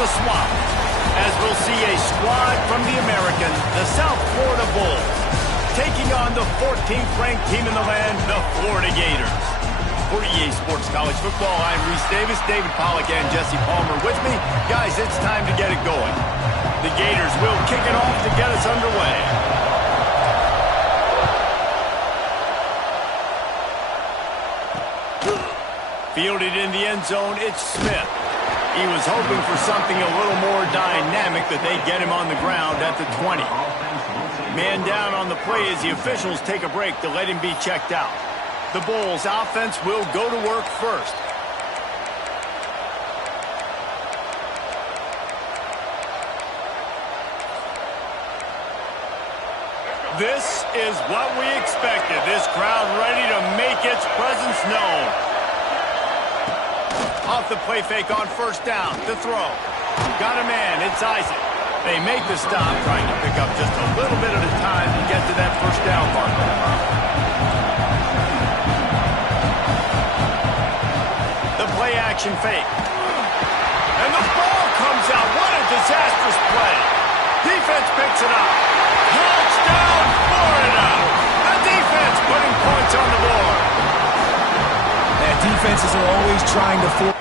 the swamp, as we'll see a squad from the American, the South Florida Bulls, taking on the 14th-ranked team in the land, the Florida Gators. For EA Sports College Football, I'm Reese Davis, David Pollack, and Jesse Palmer with me. Guys, it's time to get it going. The Gators will kick it off to get us underway. Fielded in the end zone, it's Smith. He was hoping for something a little more dynamic, that they get him on the ground at the 20. Man down on the play as the officials take a break to let him be checked out. The Bulls offense will go to work first. This is what we expected. This crowd ready to make its presence known. Off the play fake on first down. To throw. Got a man. It's Isaac. They make the stop, trying to pick up just a little bit at a time to get to that first down mark. The play action fake. And the ball comes out. What a disastrous play. Defense picks it up. Touchdown, Florida. The defense putting points on the board. Defenses are always trying to force.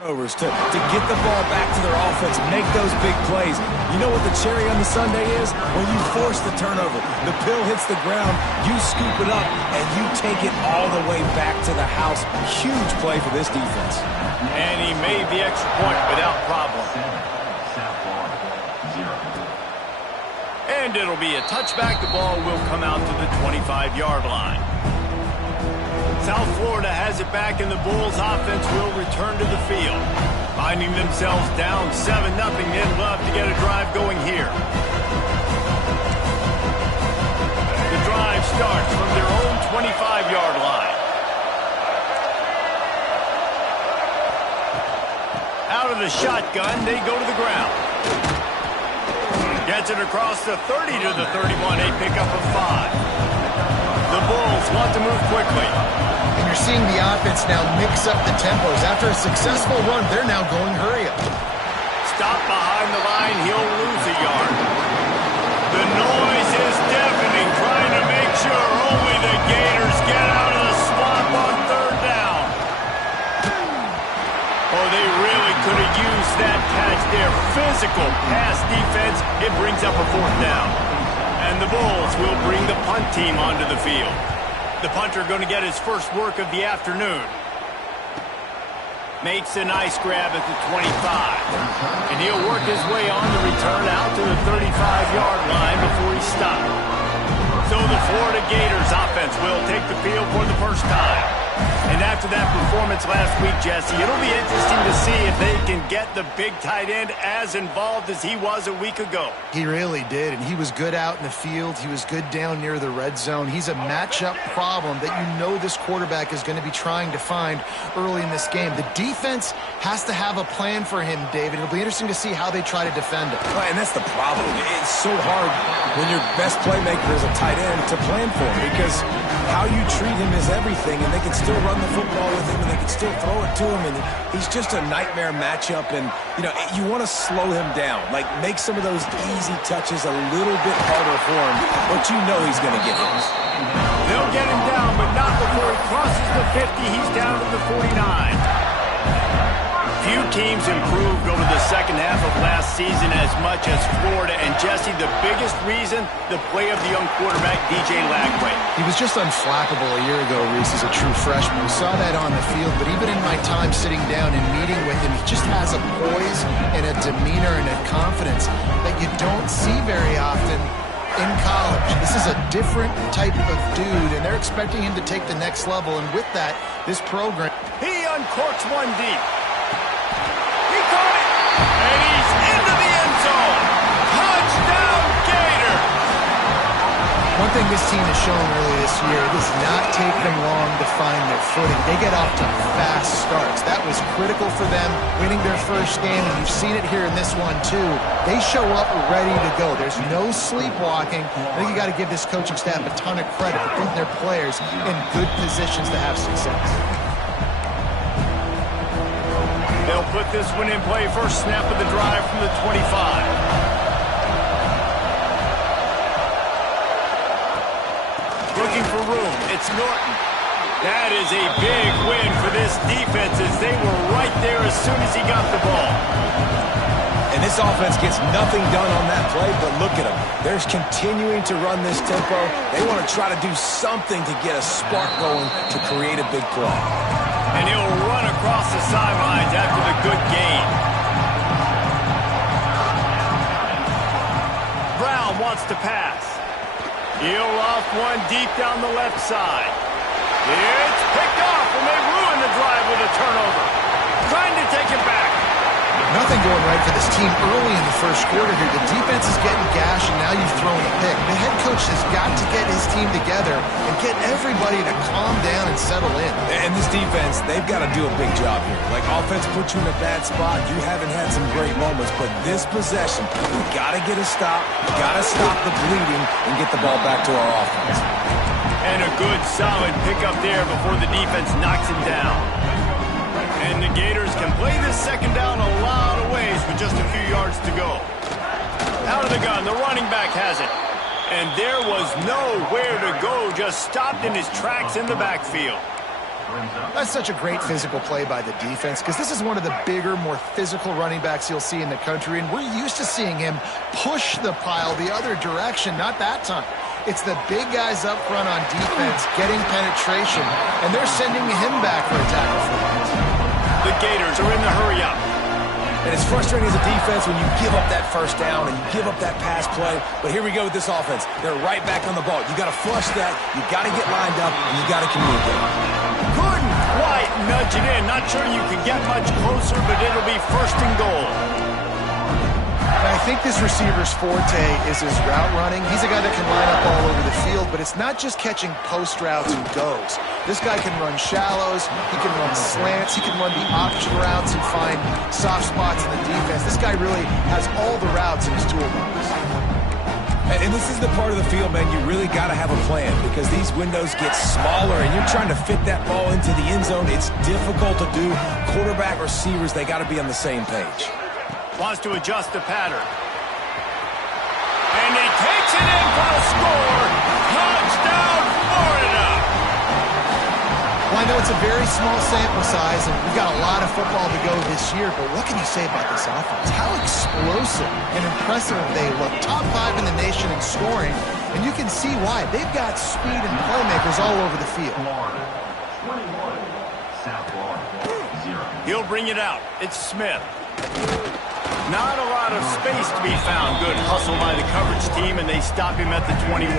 to get the ball back to their offense, make those big plays. You know what the cherry on the sundae is? When you force the turnover, the pill hits the ground, you scoop it up, and you take it all the way back to the house. Huge play for this defense. And he made the extra point without problem. And it'll be a touchback. The ball will come out to the 25-yard line. South Florida has it back, and the Bulls offense will return to the field. Finding themselves down 7-0, they'd love to get a drive going here. The drive starts from their own 25-yard line. Out of the shotgun, they go to the ground. Gets it across the 30 to the 31, a pickup of 5. The Bulls want to move quickly. And you're seeing the offense now mix up the tempos. After a successful run, they're now going hurry up. Stop behind the line, he'll lose a yard. The noise is deafening, trying to make sure only the Gators get out of the swamp on 3rd down. Oh, they really could have used that catch there. Physical pass defense, it brings up a 4th down. And the Bulls will bring the punt team onto the field. The punter going to get his first work of the afternoon. Makes a nice grab at the 25. And he'll work his way on the return out to the 35-yard line before he stopped. So the Florida Gators offense will take the field for the first time. And after that performance last week, Jesse, it'll be interesting to see if they can get the big tight end as involved as he was a week ago. He really did, and he was good out in the field. He was good down near the red zone. He's a matchup problem that you know this quarterback is going to be trying to find early in this game. The defense has to have a plan for him, David. It'll be interesting to see how they try to defend him. And that's the problem. It's so hard when your best playmaker is a tight end to plan for him, because how you treat him is everything, and they can still run the football with him, and they can still throw it to him, and he's just a nightmare matchup. And you want to slow him down, like make some of those easy touches a little bit harder for him, but you know he's going to get him. They'll get him down, but not before he crosses the 50. He's down to the 49. Few teams improved over the second half of last season as much as Florida. And Jesse, the biggest reason, the play of the young quarterback, DJ Lagway. He was just unflappable a year ago, Reese, as a true freshman. We saw that on the field, but even in my time sitting down and meeting with him, he just has a poise and a demeanor and a confidence that you don't see very often in college. This is a different type of dude, and they're expecting him to take the next level. And with that, this program... He uncorks one deep. And he's into the end zone. Touchdown, Gators! One thing this team has shown early this year, it does not take them long to find their footing. They get off to fast starts. That was critical for them, winning their first game, and you've seen it here in this one, too. They show up ready to go. There's no sleepwalking. I think you got to give this coaching staff a ton of credit for putting their players in good positions to have success. They'll put this one in play. First snap of the drive from the 25. Looking for room. It's Norton. That is a big win for this defense, as they were right there as soon as he got the ball. And this offense gets nothing done on that play, but look at them. They're continuing to run this tempo. They want to try to do something to get a spark going to create a big play. And he'll run across the sidelines after the good gain. Brown wants to pass. He'll off one deep down the left side. It's picked off, and they ruin the drive with a turnover. Trying to take it back. Nothing going right for this team early in the first quarter here. The defense is getting gashed, and now you've thrown a pick. The head coach has got to get his team together and get everybody to calm down and settle in. And this defense, they've got to do a big job here. Like, offense puts you in a bad spot. You haven't had some great moments, but this possession, you got to get a stop. You got to stop the bleeding and get the ball back to our offense. And a good, solid pickup there before the defense knocks him down. And the Gators can play this second down a lot of ways with just a few yards to go. Out of the gun, the running back has it. And there was nowhere to go, just stopped in his tracks in the backfield. That's such a great physical play by the defense because this is one of the bigger, more physical running backs you'll see in the country, and we're used to seeing him push the pile the other direction, not that time. It's the big guys up front on defense getting penetration, and they're sending him back for a tackle for loss. The Gators are in the hurry up. And it's frustrating as a defense when you give up that first down and you give up that pass play. But here we go with this offense. They're right back on the ball. You got to flush that. You got to get lined up, and you got to communicate. Couldn't quite nudge it in. Not sure you can get much closer, but it'll be first and goal. I think this receiver's forte is his route running. He's a guy that can line up all over the field, but it's not just catching post routes and goes. This guy can run shallows, he can run slants, he can run the option routes and find soft spots in the defense. This guy really has all the routes in his toolbox. And this is the part of the field, man, you really got to have a plan because these windows get smaller and you're trying to fit that ball into the end zone. It's difficult to do. Quarterback, receivers, they got to be on the same page. Wants to adjust the pattern. And he takes it in for a score. Touchdown, Florida! Well, I know it's a very small sample size, and we've got a lot of football to go this year, but what can you say about this offense? How explosive and impressive they look. Top 5 in the nation in scoring, and you can see why. They've got speed and playmakers all over the field. He'll bring it out. It's Smith. Not a lot of space to be found. Good hustle by the coverage team, and they stop him at the 21.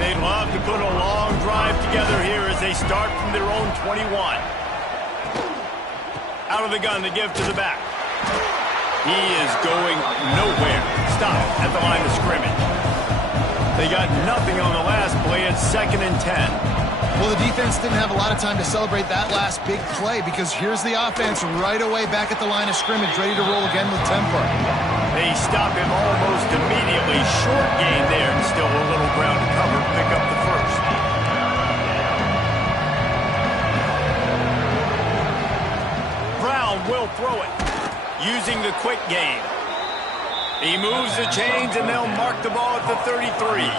They'd love to put a long drive together here as they start from their own 21. Out of the gun to give to the back. He is going nowhere. Stop at the line of scrimmage. They got nothing on the last play. It's 2nd and 10. Well, the defense didn't have a lot of time to celebrate that last big play because here's the offense right away back at the line of scrimmage, ready to roll again with tempo. They stop him almost immediately. Short gain there and still a little ground to cover. Pick up the first. Brown will throw it using the quick game. He moves the chains and they'll mark the ball at the 33.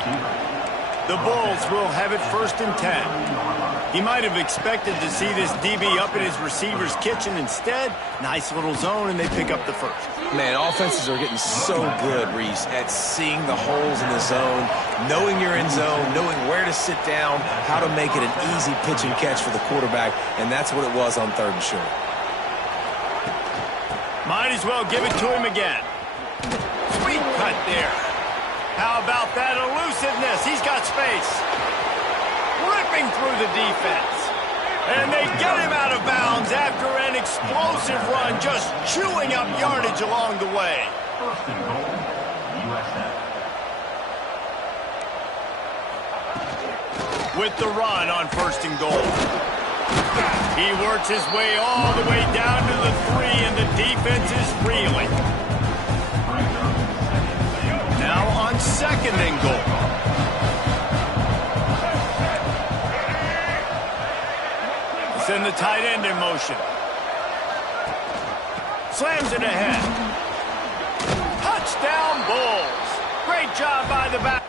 The Bulls will have it 1st and 10. He might have expected to see this DB up in his receiver's kitchen. Instead, nice little zone, and they pick up the first. Man, offenses are getting so good, Reese, at seeing the holes in the zone, knowing you're in zone, knowing where to sit down, how to make it an easy pitch and catch for the quarterback, and that's what it was on 3rd and short. Might as well give it to him again. Sweet cut there. How about that elusiveness? He's got space. Ripping through the defense. And they get him out of bounds after an explosive run, just chewing up yardage along the way. First and goal, USF. With the run on 1st and goal. He works his way all the way down to the 3, and the defense is reeling. Now on 2nd and goal. Send the tight end in motion. Slams it ahead. Touchdown, Bulls. Great job by the back.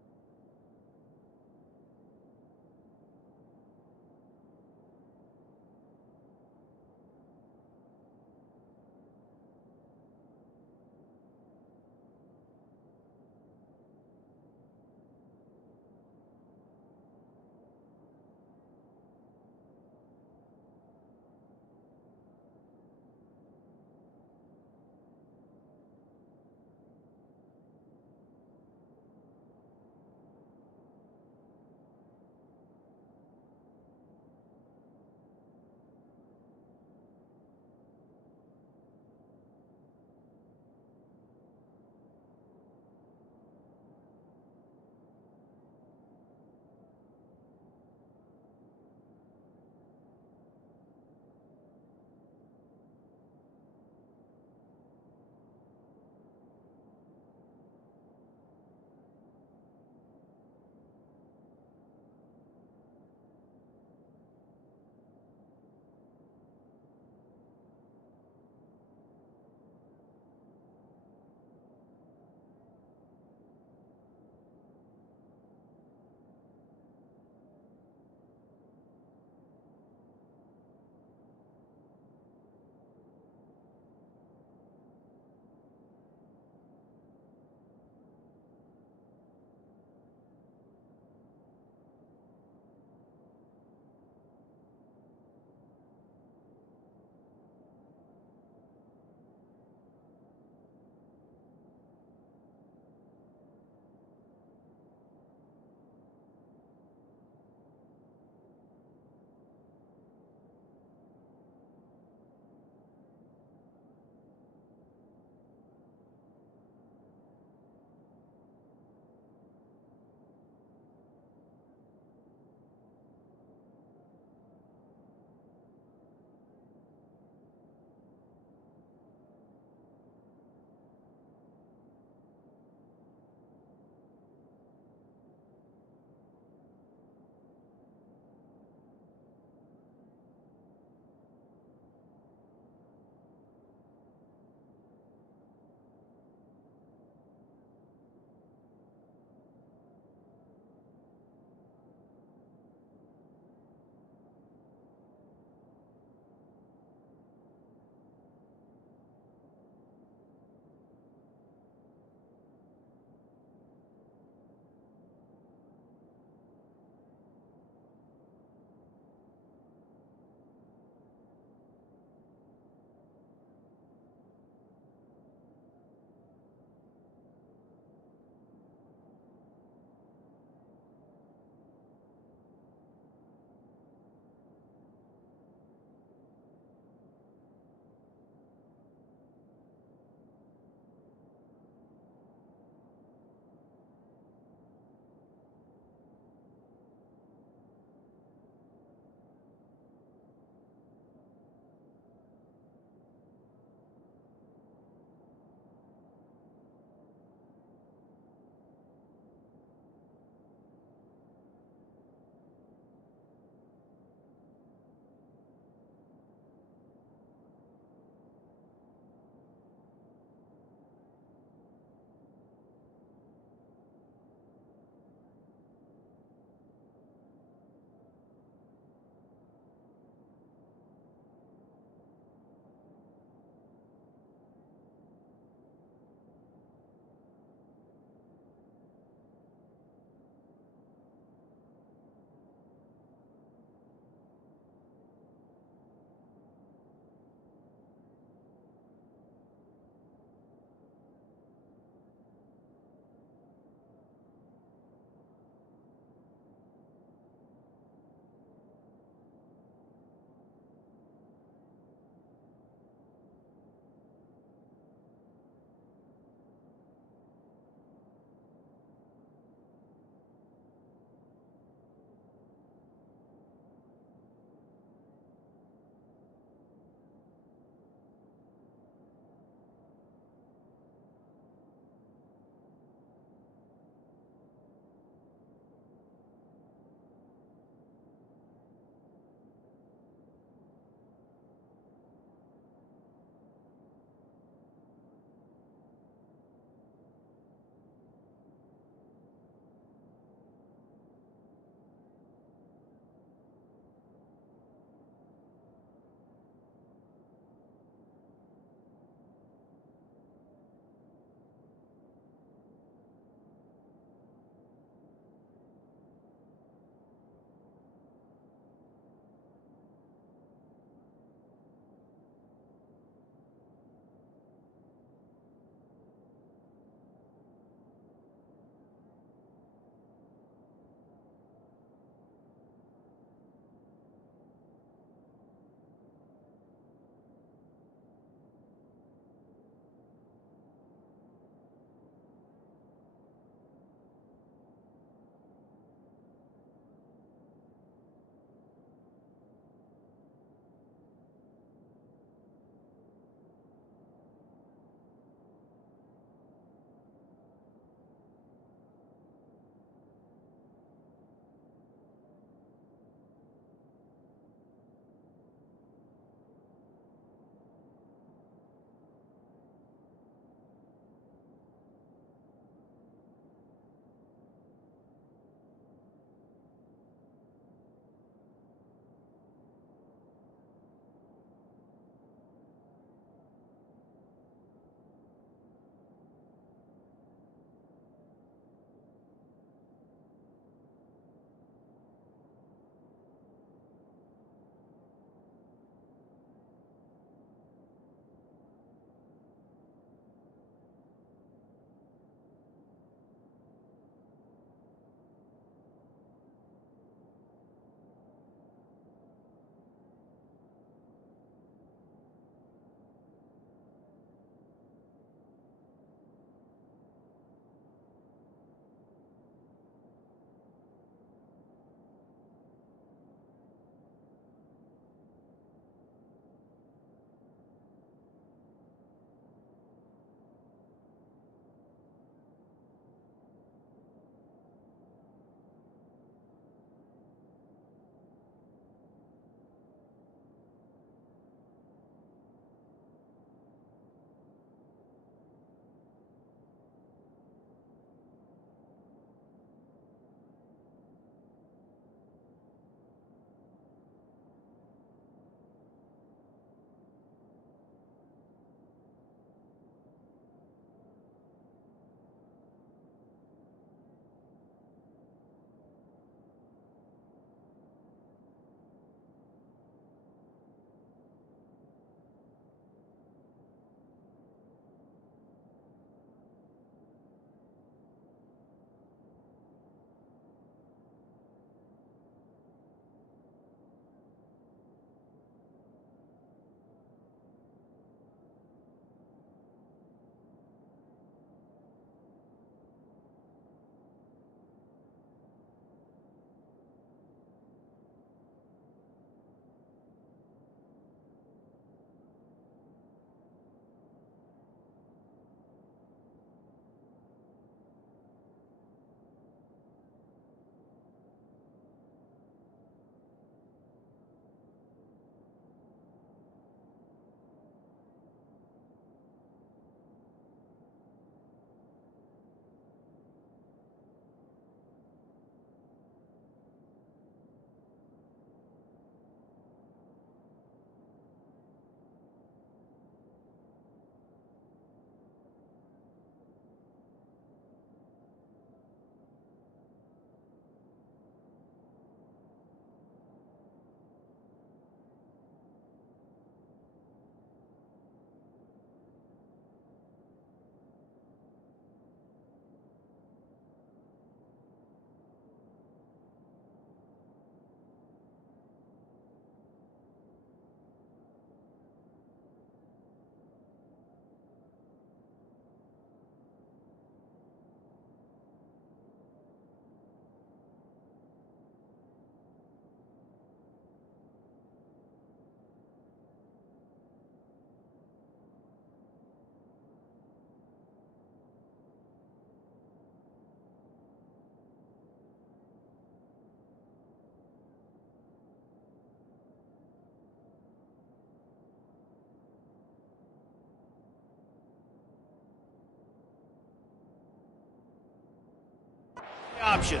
option.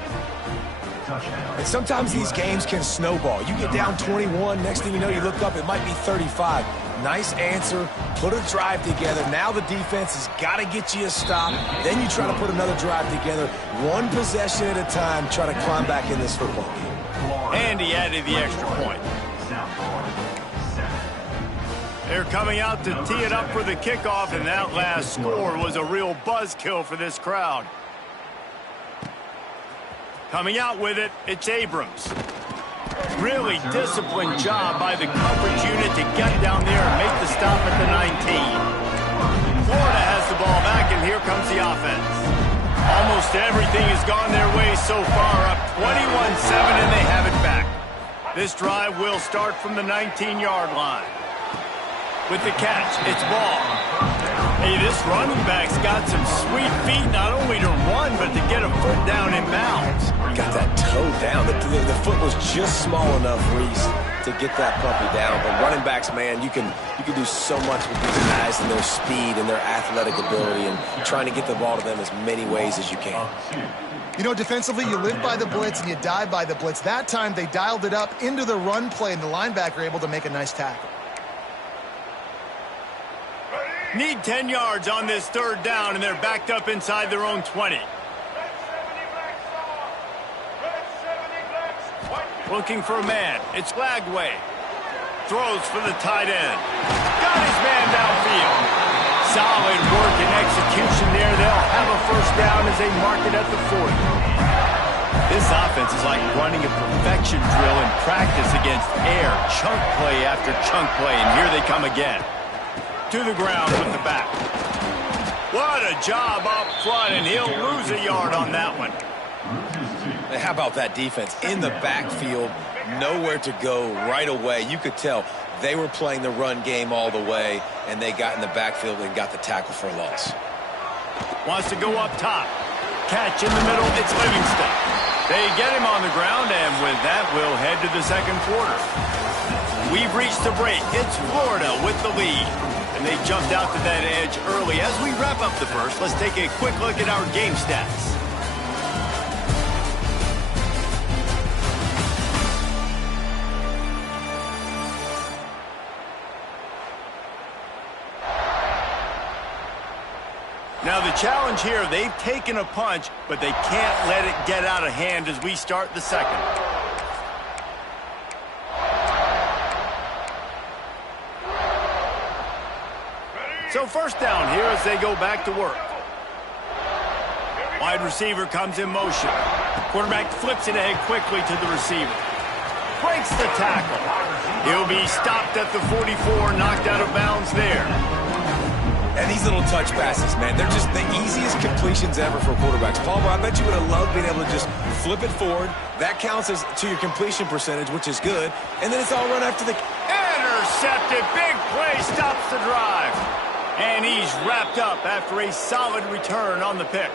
And sometimes these games can snowball. You get down 21, next thing you know, you look up, it might be 35. Nice answer, put a drive together. Now the defense has got to get you a stop. Then you try to put another drive together. One possession at a time, try to climb back in this football game. And he added the extra point. They're coming out to tee it up for the kickoff, and that last score was a real buzzkill for this crowd. Coming out with it, it's Abrams. Really disciplined job by the coverage unit to get down there and make the stop at the 19. Florida has the ball back, and here comes the offense. Almost everything has gone their way so far, up 21-7, and they have it back. This drive will start from the 19-yard line. With the catch, it's Ball. Hey, this running back's got some sweet feet, not only to run, but to get a foot down in bounds. Got that toe down. The foot was just small enough, Reese, to get that puppy down. But running backs, man, you can do so much with these guys and their speed and their athletic ability and trying to get the ball to them as many ways as you can. You know, defensively, you live by the blitz and you die by the blitz. That time, they dialed it up into the run play, and the linebacker able to make a nice tackle. Need 10 yards on this third down, and they're backed up inside their own 20. Looking for a man. It's Lagway. Throws for the tight end. Got his man downfield. Solid work and execution there. They'll have a first down as they mark it at the 40. This offense is like running a perfection drill in practice against air. Chunk play after chunk play, and here they come again. To the ground with the back. What a job up front, and he'll lose a yard on that one. How about that defense? In the backfield, nowhere to go right away. You could tell they were playing the run game all the way, and they got in the backfield and got the tackle for a loss. Wants to go up top. Catch in the middle, it's Livingston. They get him on the ground, and with that, we'll head to the second quarter. We've reached the break. It's Florida with the lead. And they jumped out to that edge early. As we wrap up the first, let's take a quick look at our game stats. Now the challenge here, they've taken a punch, but they can't let it get out of hand as we start the second. So first down here as they go back to work. Wide receiver comes in motion. Quarterback flips it ahead quickly to the receiver. Breaks the tackle. He'll be stopped at the 44, knocked out of bounds there. And these little touch passes, man, they're just the easiest completions ever for quarterbacks. Palmer, I bet you would have loved being able to just flip it forward. That counts as to your completion percentage, which is good. And then it's all run after the... Intercepted. Big play stops the drive. And he's wrapped up after a solid return on the pick.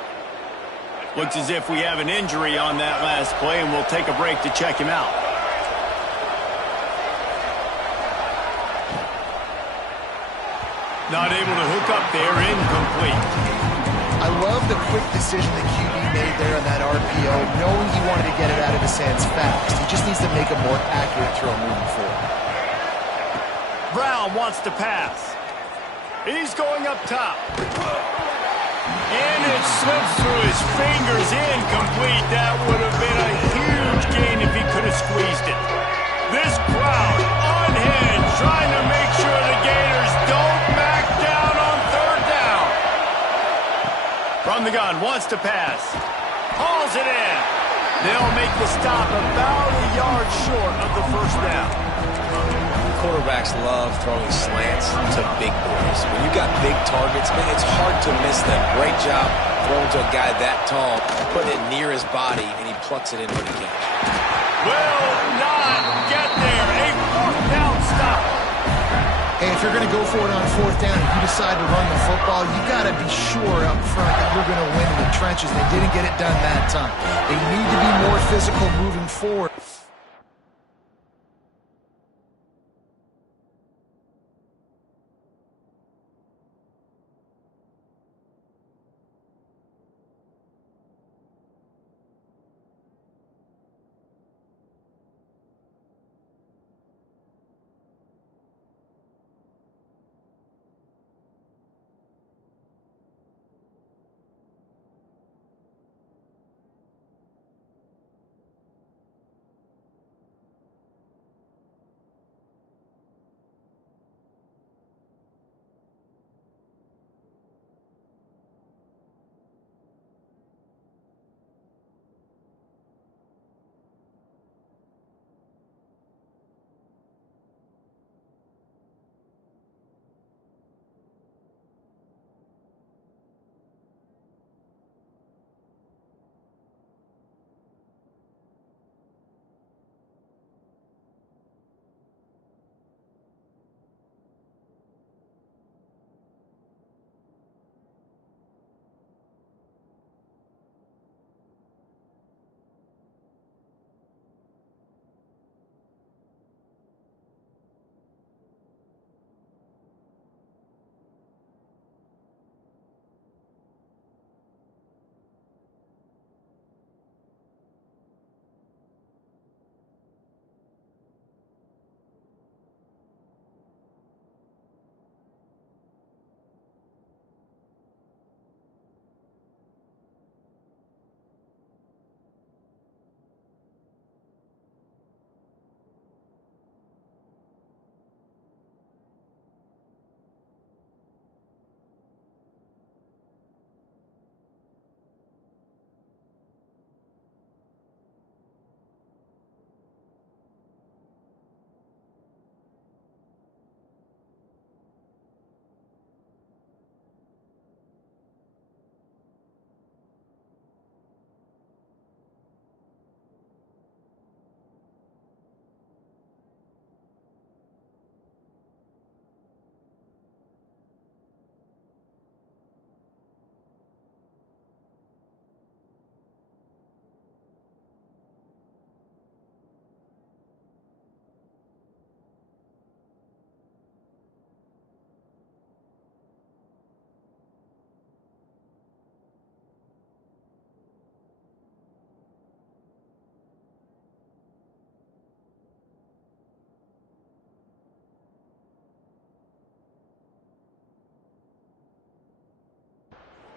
Looks as if we have an injury on that last play, and we'll take a break to check him out. Not able to hook up there, incomplete. I love the quick decision that QB made there on that RPO, knowing he wanted to get it out of his hands fast. He just needs to make a more accurate throw moving forward. Brown wants to pass. He's going up top. And it slips through his fingers, incomplete. That would have been a huge gain if he could have squeezed it. This crowd unhinged, trying to make sure the Gators don't back down on third down. From the gun, wants to pass. Hauls it in. They'll make the stop about a yard short of the first down. Quarterbacks love throwing slants to big boys. When you got big targets, man, it's hard to miss them. Great job throwing to a guy that tall, putting it near his body, and he plucks it in for the catch. Will not get there. A fourth down stop. Hey, if you're going to go for it on fourth down, if you decide to run the football, you got to be sure up front that you're going to win in the trenches. They didn't get it done that time. They need to be more physical moving forward.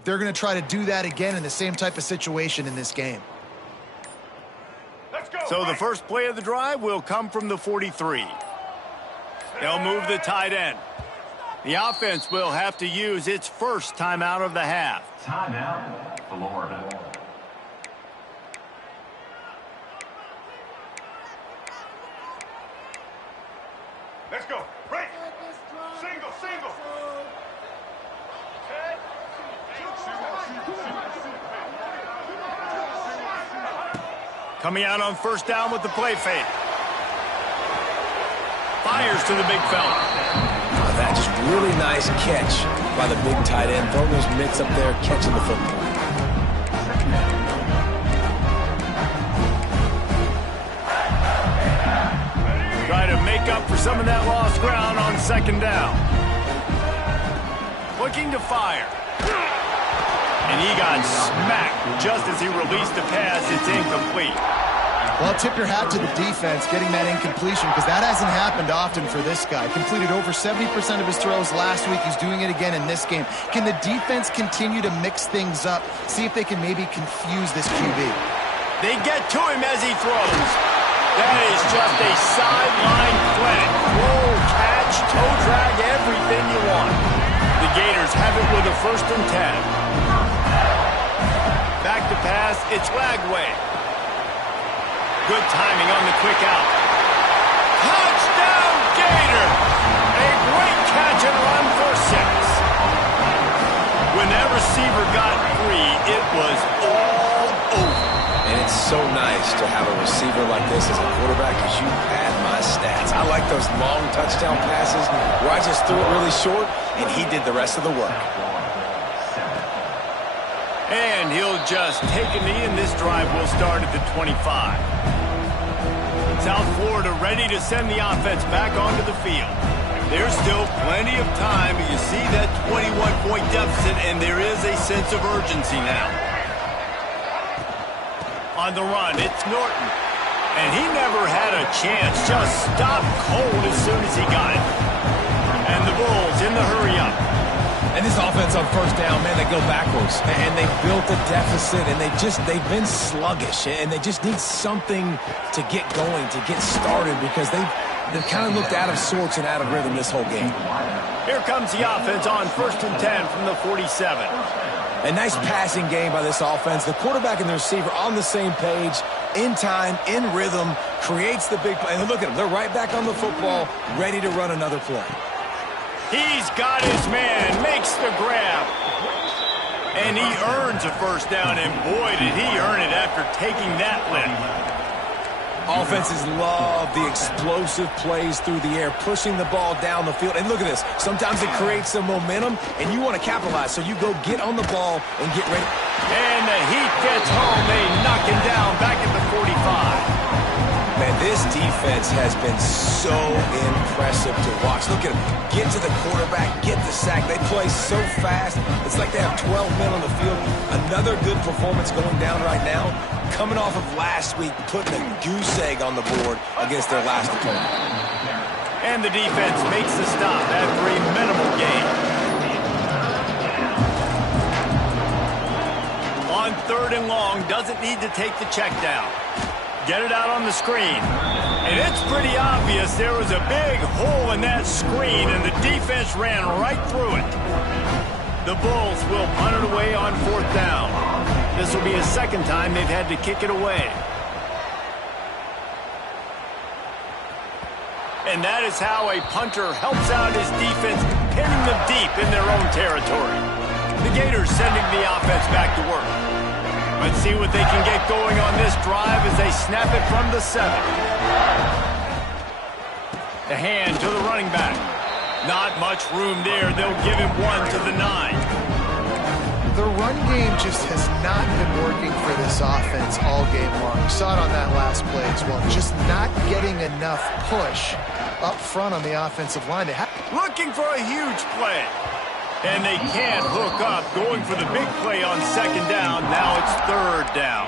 they're going to try to do that again in the same type of situation in this game. So the first play of the drive will come from the 43. They'll move the tight end. The offense will have to use its first timeout of the half. Timeout, Florida. Let's go. Break. Single, single. Coming out on first down with the play fake. Fires to the big fella. That just really nice catch by the big tight end. Throwing those mitts up there, catching the football. Try to make up for some of that lost ground on second down. Looking to fire. And he got smacked just as he released the pass. It's incomplete. Well, tip your hat to the defense getting that incompletion, because that hasn't happened often for this guy. Completed over 70% of his throws last week. He's doing it again in this game. Can the defense continue to mix things up? See if they can maybe confuse this QB. They get to him as he throws. That is just a sideline clinic. Roll, catch, toe drag, everything you want. The Gators have it with a 1st and 10. Back to pass, it's Lagway. Good timing on the quick out. Touchdown, Gator! A great catch and run for 6. When that receiver got free, it was all over. And it's so nice to have a receiver like this as a quarterback, because you pad my stats. I like those long touchdown passes where I just threw it really short, and he did the rest of the work. And he'll just take a knee, and this drive will start at the 25. South Florida ready to send the offense back onto the field. There's still plenty of time, but you see that 21-point deficit, and there is a sense of urgency now. On the run, it's Norton. And he never had a chance, just stopped cold as soon as he got it. And the Bulls in the hurry-up. And this offense on first down, man, they go backwards. And they built a deficit, and they've been sluggish. And they just need something to get going, to get started, because they've kind of looked out of sorts and out of rhythm this whole game. Here comes the offense on 1st and 10 from the 47. A nice passing game by this offense. The quarterback and the receiver on the same page, in time, in rhythm, creates the big play. And look at them. They're right back on the football, ready to run another play. He's got his man, makes the grab. And he earns a first down, and boy, did he earn it after taking that lift. Offenses love the explosive plays through the air, pushing the ball down the field. And look at this. Sometimes it creates some momentum, and you want to capitalize. So you go get on the ball and get ready. And the Heat gets home. They knock him down back at the 45. Man, this defense has been so impressive to watch. Look at them. Get to the quarterback, get the sack. They play so fast. It's like they have 12 men on the field. Another good performance going down right now. Coming off of last week, putting a goose egg on the board against their last opponent. And the defense makes the stop after a minimal gain. On 3rd and long, doesn't need to take the check down. Get it out on the screen. And it's pretty obvious there was a big hole in that screen, and the defense ran right through it. The Bulls will punt it away on 4th down. This will be the 2nd time they've had to kick it away. And that is how a punter helps out his defense, pinning them deep in their own territory. The Gators sending the offense back to work. Let's see what they can get going on this drive as they snap it from the 7. The hand to the running back. Not much room there. They'll give him 1 to the 9. The run game just has not been working for this offense all game long. You saw it on that last play as well. Just not getting enough push up front on the offensive line. Looking for a huge play. And they can't hook up. Going for the big play on 2nd down. Now it's 3rd down.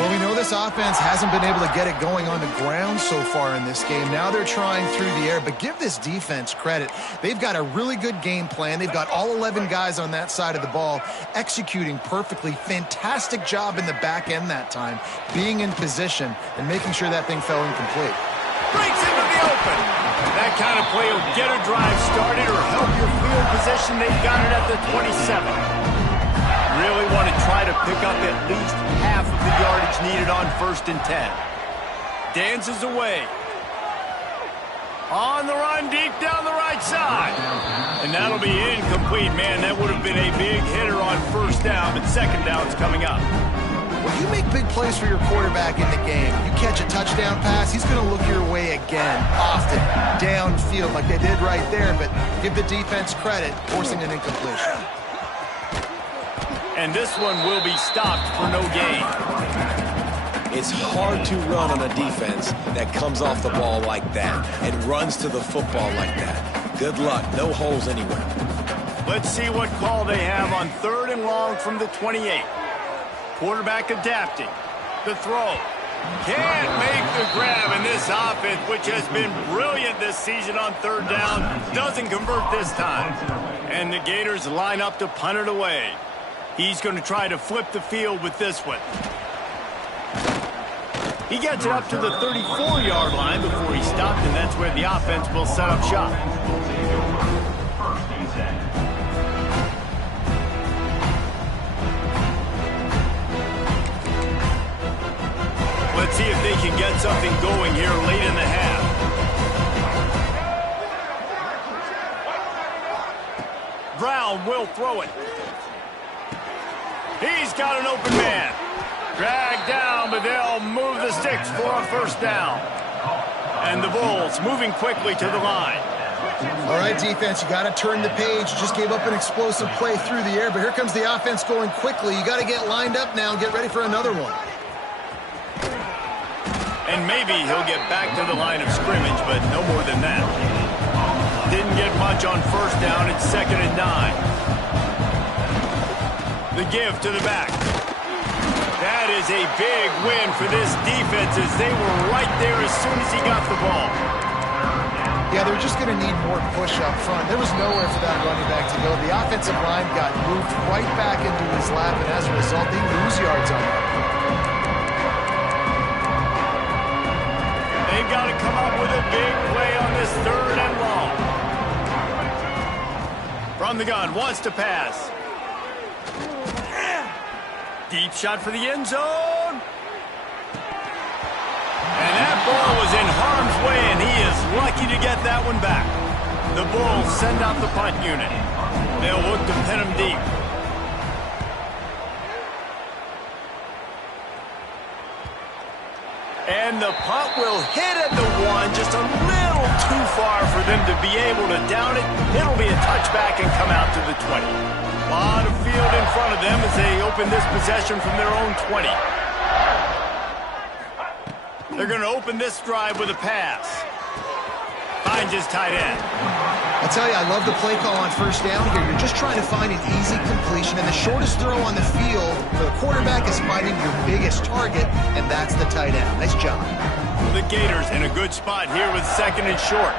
Well, we know this offense hasn't been able to get it going on the ground so far in this game. Now they're trying through the air, but give this defense credit. They've got a really good game plan. They've got all 11 guys on that side of the ball executing perfectly. Fantastic job in the back end that time, being in position and making sure that thing fell incomplete. Breaks into the open. That kind of play will get a drive started or help your field position. They've got it at the 27. Really want to try to pick up at least half of the yardage needed on 1st and 10. Dances away. On the run, deep down the right side. And that'll be incomplete. Man, that would have been a big hitter on 1st down, but 2nd down's coming up. When you make big plays for your quarterback in the game, you catch a touchdown pass, he's going to look your way again, often, downfield like they did right there, but give the defense credit, forcing an incompletion. And this one will be stopped for no gain. It's hard to run on a defense that comes off the ball like that and runs to the football like that. Good luck. No holes anywhere. Let's see what call they have on 3rd and long from the 28. Quarterback adapting. The throw. Can't make the grab, and this offense, which has been brilliant this season on 3rd down, doesn't convert this time. And the Gators line up to punt it away. He's going to try to flip the field with this one. He gets it up to the 34-yard line before he stopped, and that's where the offense will set up shop. Let's see if they can get something going here late in the half. Brown will throw it. He's got an open man. Dragged down, but they'll move the sticks for a 1st down. And the Bulls moving quickly to the line. All right, defense, you got to turn the page. You just gave up an explosive play through the air, but here comes the offense going quickly. You got to get lined up now and get ready for another one. And maybe he'll get back to the line of scrimmage, but no more than that. Didn't get much on 1st down. It's 2nd and 9. The give to the back. That is a big win for this defense as they were right there as soon as he got the ball. Yeah, they're just going to need more push up front. There was nowhere for that running back to go. The offensive line got moved right back into his lap, and as a result, they lose yards on that. They've got to come up with a big play on this 3rd and long. From the gun, wants to pass. Deep shot for the end zone. And that ball was in harm's way, and he is lucky to get that one back. The Bulls send out the punt unit. They'll look to pin him deep. And the punt will hit at the 1, just a little too far for them to be able to down it. It'll be a touchback and come out to the 20. A lot of field in front of them as they open this possession from their own 20. They're going to open this drive with a pass. Finds his tight end. I tell you, I love the play call on 1st down here. You're just trying to find an easy completion, and the shortest throw on the field for the quarterback is finding your biggest target, and that's the tight end. Nice job. The Gators in a good spot here with 2nd and short.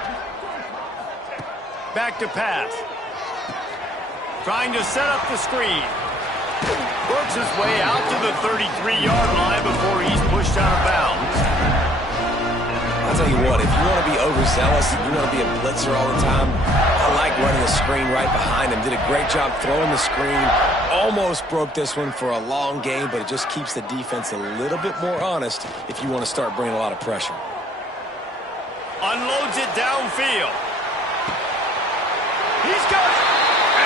Back to pass. Trying to set up the screen. Works his way out to the 33-yard line before he's pushed out of bounds. I'll tell you what, if you want to be overzealous, if you want to be a blitzer all the time, I like running the screen right behind him. Did a great job throwing the screen. Almost broke this one for a long game, but it just keeps the defense a little bit more honest if you want to start bringing a lot of pressure. Unloads it downfield. He's got it.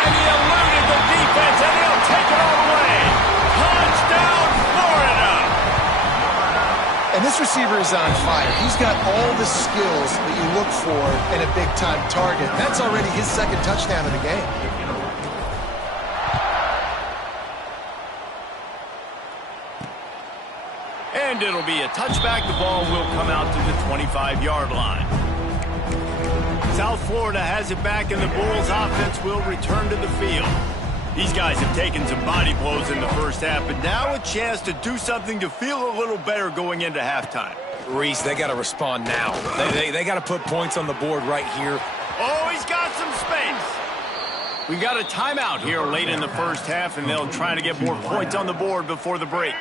And he eluded the defense, and he'll take it all the way. Touchdown, Florida! And this receiver is on fire. He's got all the skills that you look for in a big-time target. That's already his 2nd touchdown of the game. And it'll be a touchback. The ball will come out to the 25-yard line. South Florida has it back, and the Bulls offense will return to the field. These guys have taken some body blows in the first half, but now a chance to do something to feel a little better going into halftime. Reese, they got to respond now. They got to put points on the board right here. Oh, he's got some space. We got a timeout here late in the first half, and they'll try to get more points on the board before the break.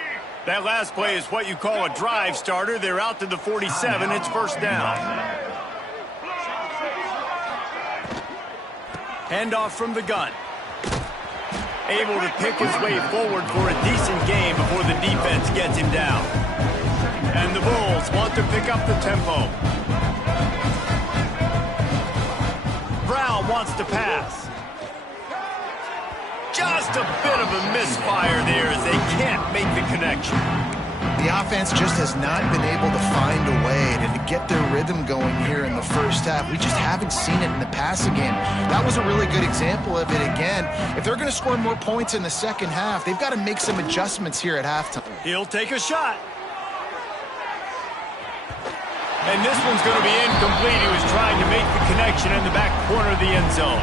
That last play is what you call a drive starter. They're out to the 47. It's first down. Handoff from the gun. Able to pick his way forward for a decent gain before the defense gets him down. And the Bulls want to pick up the tempo. Brown wants to pass. Just a bit of a misfire there as they can't make the connection. The offense just has not been able to find a way to get their rhythm going here in the first half. We just haven't seen it in the passing game. That was a really good example of it again. If they're going to score more points in the second half, they've got to make some adjustments here at halftime. He'll take a shot. And this one's going to be incomplete. He was trying to make the connection in the back corner of the end zone.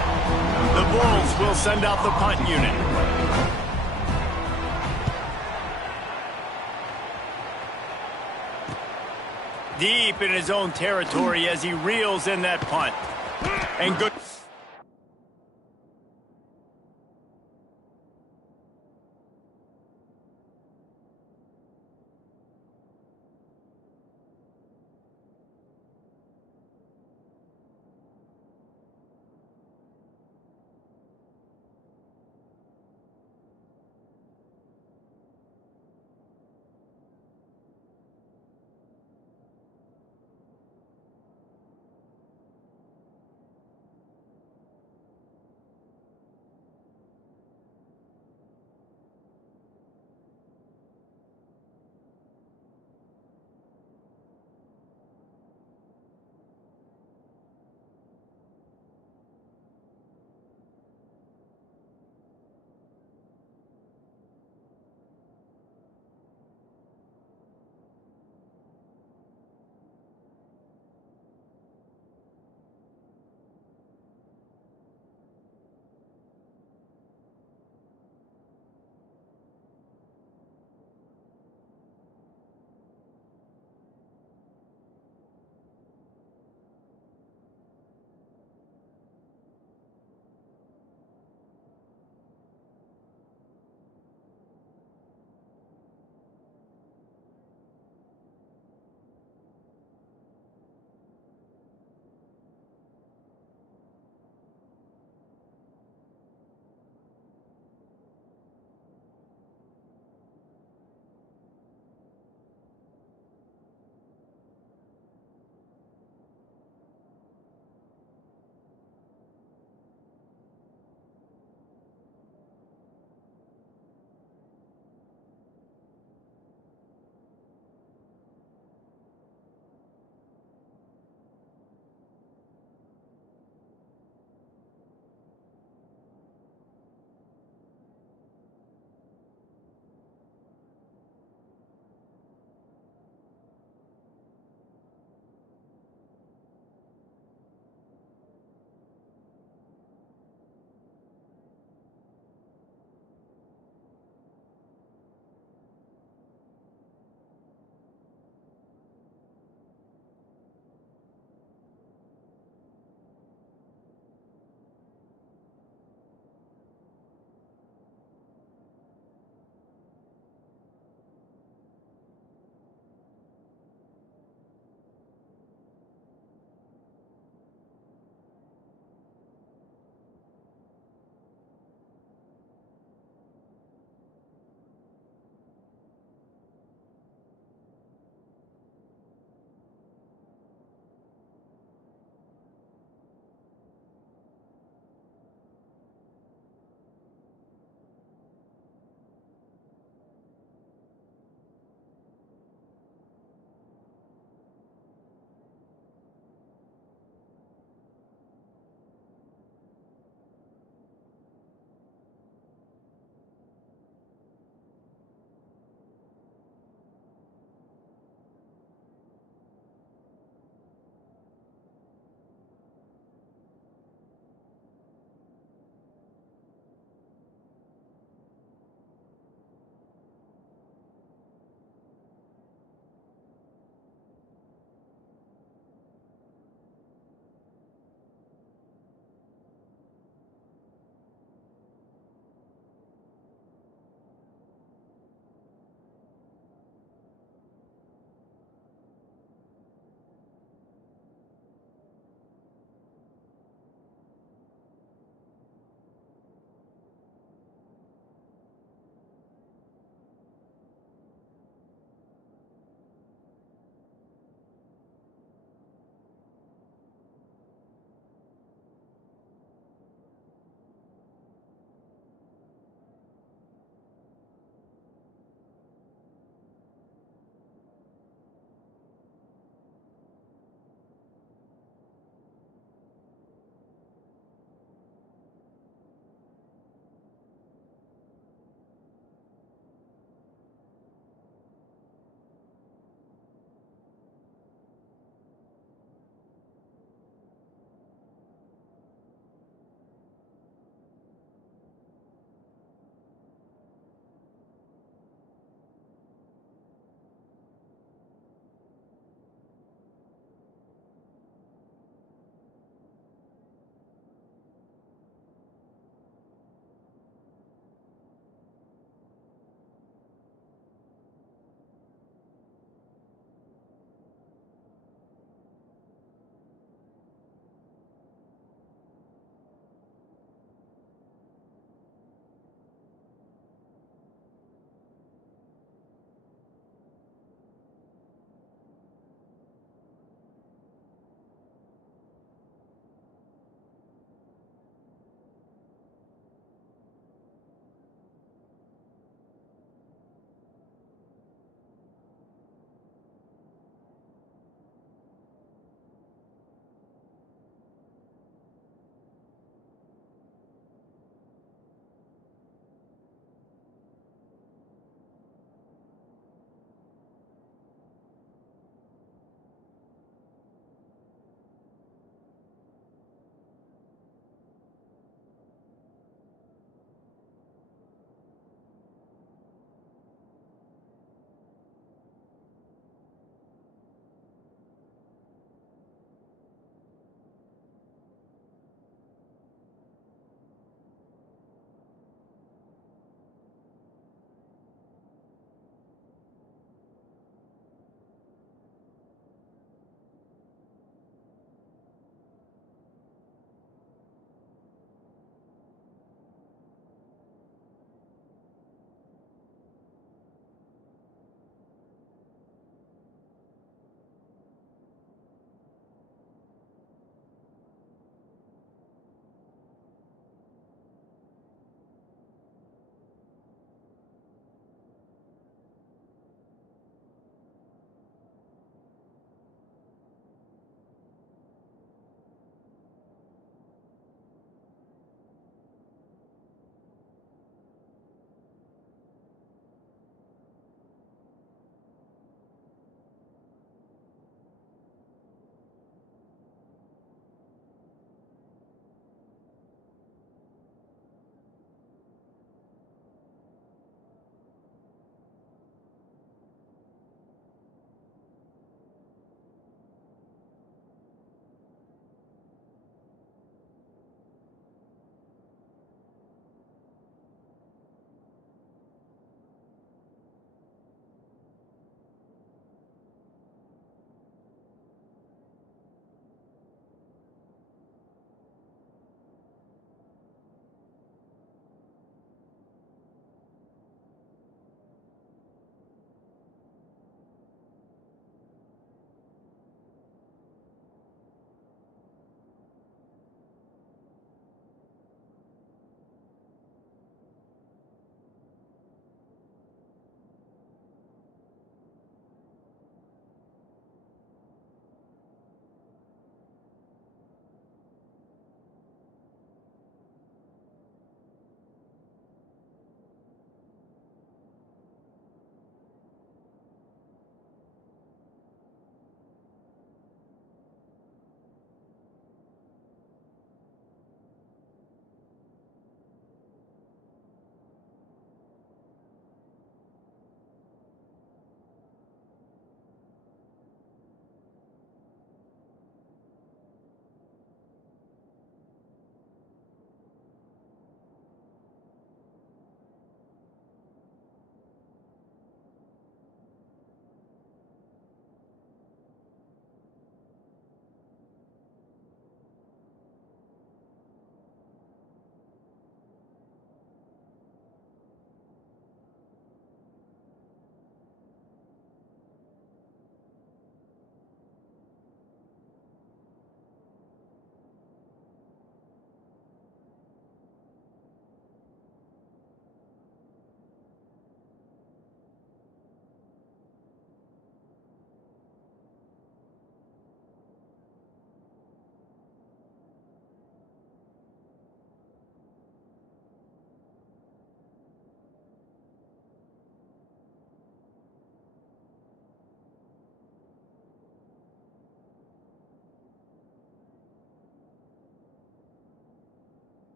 The Bulls will send out the punt unit. Deep in his own territory as he reels in that punt. And good.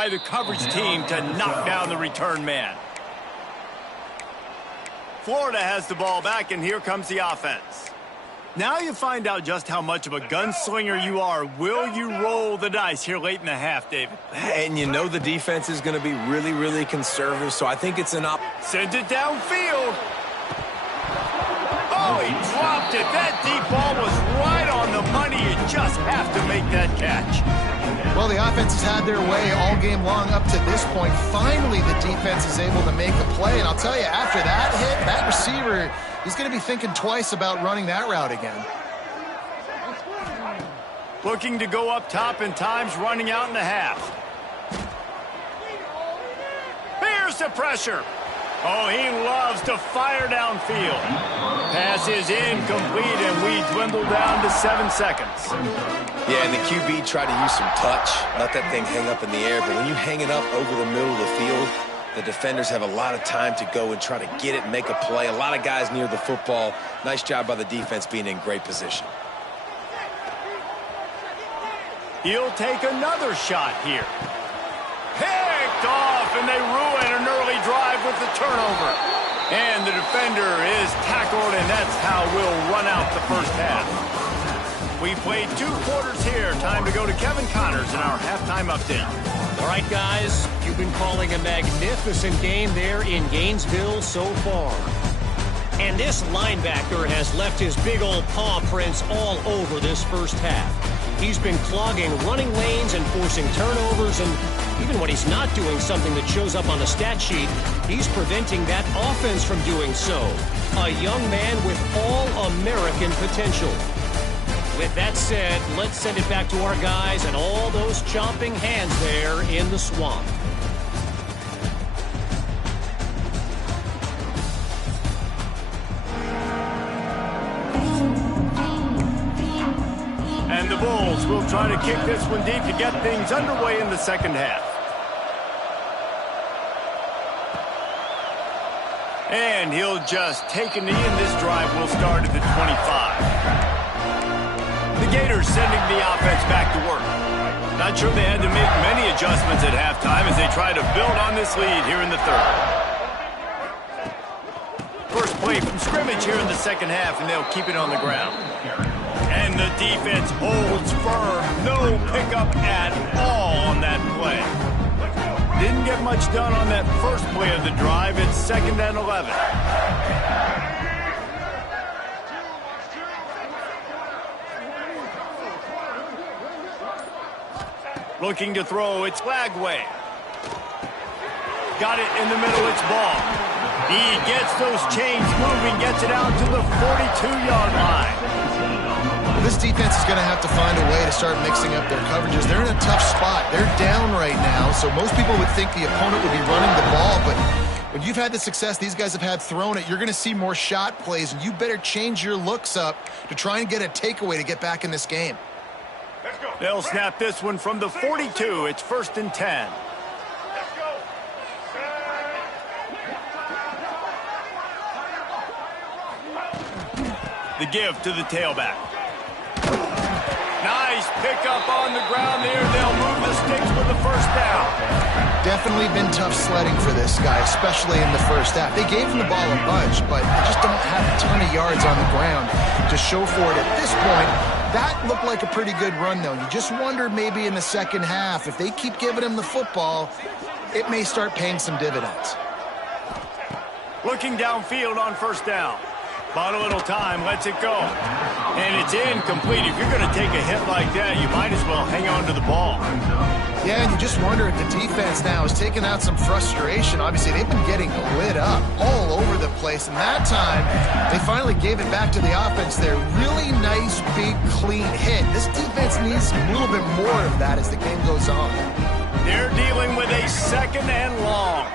by the coverage team to knock down the return man. Florida has the ball back, and here comes the offense. Now you find out just how much of a gunslinger you are. Will you roll the dice here late in the half, David? And you know the defense is going to be really, really conservative, so I think it's an Sends it downfield. Oh, he dropped it. That deep ball was right on the money. You just have to make that catch. Well, the offense has had their way all game long up to this point. Finally, the defense is able to make a play. And I'll tell you, after that hit, that receiver, he's going to be thinking twice about running that route again. Looking to go up top, and time's running out in the half. Here's the pressure. Oh, he loves to fire downfield. Pass is incomplete, and we dwindle down to 7 seconds. Yeah, and the QB tried to use some touch, let that thing hang up in the air. But when you hang it up over the middle of the field, the defenders have a lot of time to go and try to get it and make a play. A lot of guys near the football. Nice job by the defense being in great position. He'll take another shot here. Picked off, and they ruin an early drive with the turnover. And the defender is tackled, and that's how we'll run out the first half. We played 2 quarters here. Time to go to Kevin Connors in our halftime update. All right, guys, you've been calling a magnificent game there in Gainesville so far. And this linebacker has left his big old paw prints all over this first half. He's been clogging running lanes and forcing turnovers, and even when he's not doing something that shows up on the stat sheet, he's preventing that offense from doing so. A young man with all-American potential. With that said, let's send it back to our guys and all those chomping hands there in the swamp. And the Bulls will try to kick this one deep to get things underway in the second half. And he'll just take a knee, and this drive will start at the 25. The Gators sending the offense back to work. Not sure they had to make many adjustments at halftime as they try to build on this lead here in the third. First play from scrimmage here in the second half, and they'll keep it on the ground. And the defense holds firm. No pickup at all on that play. Didn't get much done on that first play of the drive. It's 2nd and 11. Looking to throw, it's Flagway. Got it in the middle, it's ball. He gets those chains moving, gets it out to the 42-yard line. Well, this defense is going to have to find a way to start mixing up their coverages. They're in a tough spot. They're down right now, so most people would think the opponent would be running the ball, but when you've had the success these guys have had throwing it, you're going to see more shot plays, and you better change your looks up to try and get a takeaway to get back in this game. They'll snap this one from the 42. It's 1st and 10. Let's go. The give to the tailback. Nice pickup on the ground there. They'll move the sticks with the first down. Definitely been tough sledding for this guy, especially in the first half. They gave him the ball a bunch, but they just don't have a ton of yards on the ground to show for it at this point. That looked like a pretty good run, though. You just wonder maybe in the second half, if they keep giving him the football, it may start paying some dividends. Looking downfield on first down. Bought a little time, lets it go. And it's incomplete. If you're going to take a hit like that, you might as well hang on to the ball. Yeah, and you just wonder if the defense now is taking out some frustration. Obviously, they've been getting lit up all over the place. And that time, they finally gave it back to the offense there. Really nice, big, clean hit. This defense needs a little bit more of that as the game goes on. They're dealing with a 2nd and long.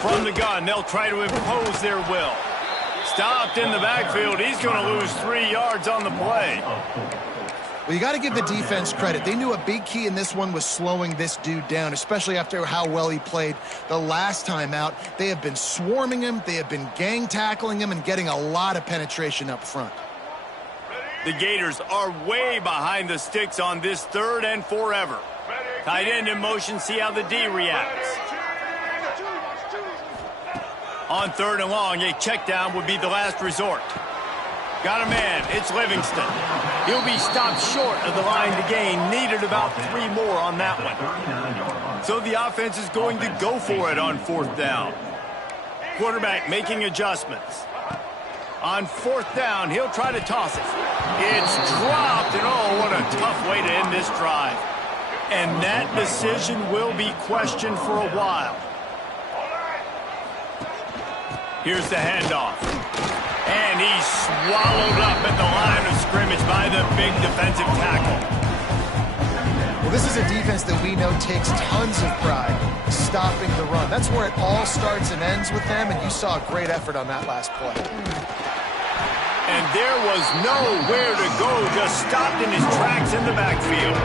From the gun, they'll try to impose their will. Stopped in the backfield. He's going to lose 3 yards on the play. Well, you got to give the defense credit. They knew a big key in this one was slowing this dude down, especially after how well he played the last time out. They have been swarming him. They have been gang tackling him and getting a lot of penetration up front. The Gators are way behind the sticks on this 3rd and forever. Tight end in motion, see how the D reacts. On 3rd and long, a check down would be the last resort. Got a man, it's Livingston. He'll be stopped short of the line to gain. Needed about 3 more on that one. So the offense is going to go for it on 4th down. Quarterback making adjustments. On 4th down, he'll try to toss it. It's dropped, and oh, what a tough way to end this drive. And that decision will be questioned for a while. Here's the handoff. And he's swallowed up at the line of scrimmage by the big defensive tackle. Well, this is a defense that we know takes tons of pride stopping the run. That's where it all starts and ends with them, and you saw a great effort on that last play. And there was nowhere to go, just stopped in his tracks in the backfield.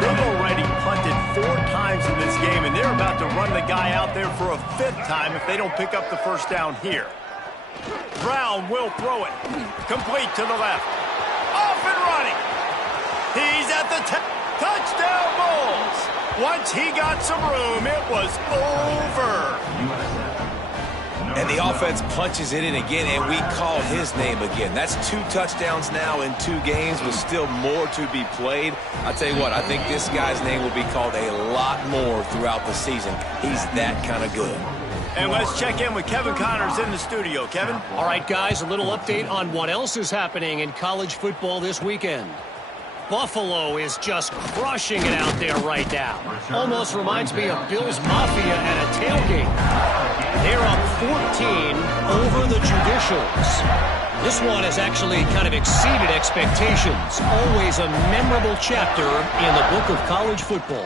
They've already punted 4 times in this game, and they're about to run the guy out there for a 5th time if they don't pick up the 1st down here. Brown will throw it. Complete to the left. Off and running. He's at the touchdown Bulls. Once he got some room, it was over. And the offense punches it in again, and we call his name again. That's 2 touchdowns now in 2 games with still more to be played. I tell you what, I think this guy's name will be called a lot more throughout the season. He's that kind of good. And let's check in with Kevin Connors in the studio. Kevin? All right, guys, a little update on what else is happening in college football this weekend. Buffalo is just crushing it out there right now. Almost reminds me of Bills Mafia at a tailgate. They're up 14 over the Judicials. This one has actually kind of exceeded expectations. Always a memorable chapter in the book of college football.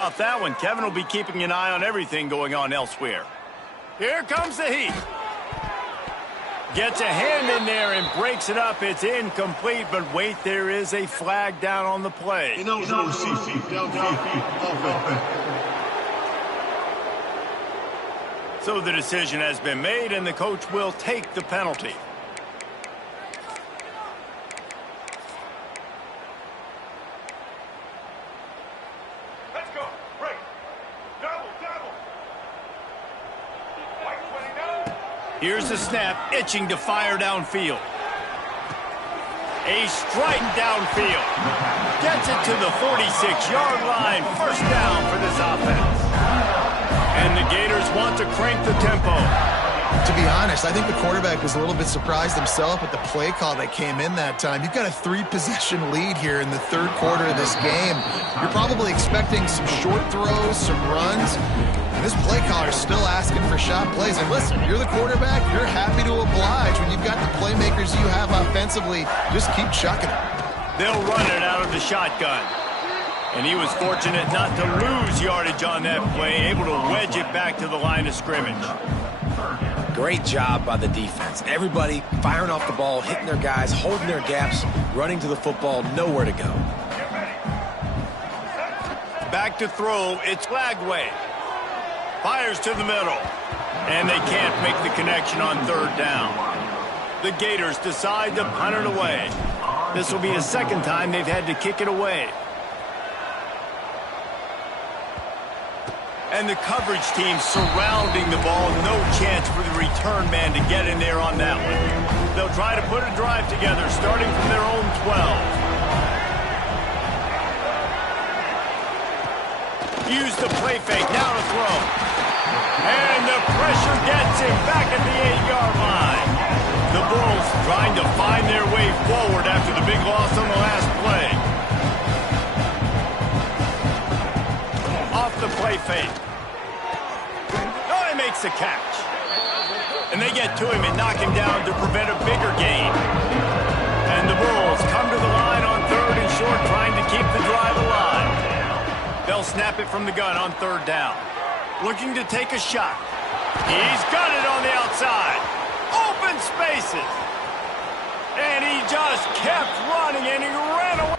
Off that one, Kevin will be keeping an eye on everything going on elsewhere. Here comes the heat. Gets a hand in there and breaks it up. It's incomplete, but wait, there is a flag down on the play. So the decision has been made, and the coach will take the penalty. Let's go. Break. Double. White 29. Here's the snap, itching to fire downfield. A strike downfield. Gets it to the 46-yard line. First down for this offense. And the Gators want to crank the tempo. To be honest, I think the quarterback was a little bit surprised himself at the play call that came in that time. You've got a 3-possession lead here in the third quarter of this game. You're probably expecting some short throws, some runs. And this play caller is still asking for shot plays. And listen, you're the quarterback. You're happy to oblige. When you've got the playmakers you have offensively, just keep chucking it. They'll run it out of the shotgun. And he was fortunate not to lose yardage on that play, able to wedge it back to the line of scrimmage. Great job by the defense. Everybody firing off the ball, hitting their guys, holding their gaps, running to the football, nowhere to go. Back to throw, it's Lagway. Fires to the middle. And they can't make the connection on third down. The Gators decide to punt it away. This will be the second time they've had to kick it away. And the coverage team surrounding the ball. No chance for the return man to get in there on that one. They'll try to put a drive together, starting from their own 12. Use the play fake, now to throw. And the pressure gets him back at the 8-yard line. The Bulls trying to find their way forward after the big loss on the last play. Off the play fake. Oh, he makes the catch. And they get to him and knock him down to prevent a bigger gain. And the Bulls come to the line on third and short, trying to keep the drive alive. They'll snap it from the gun on third down. Looking to take a shot. He's got it on the outside. Open spaces. And he just kept running, and he ran away.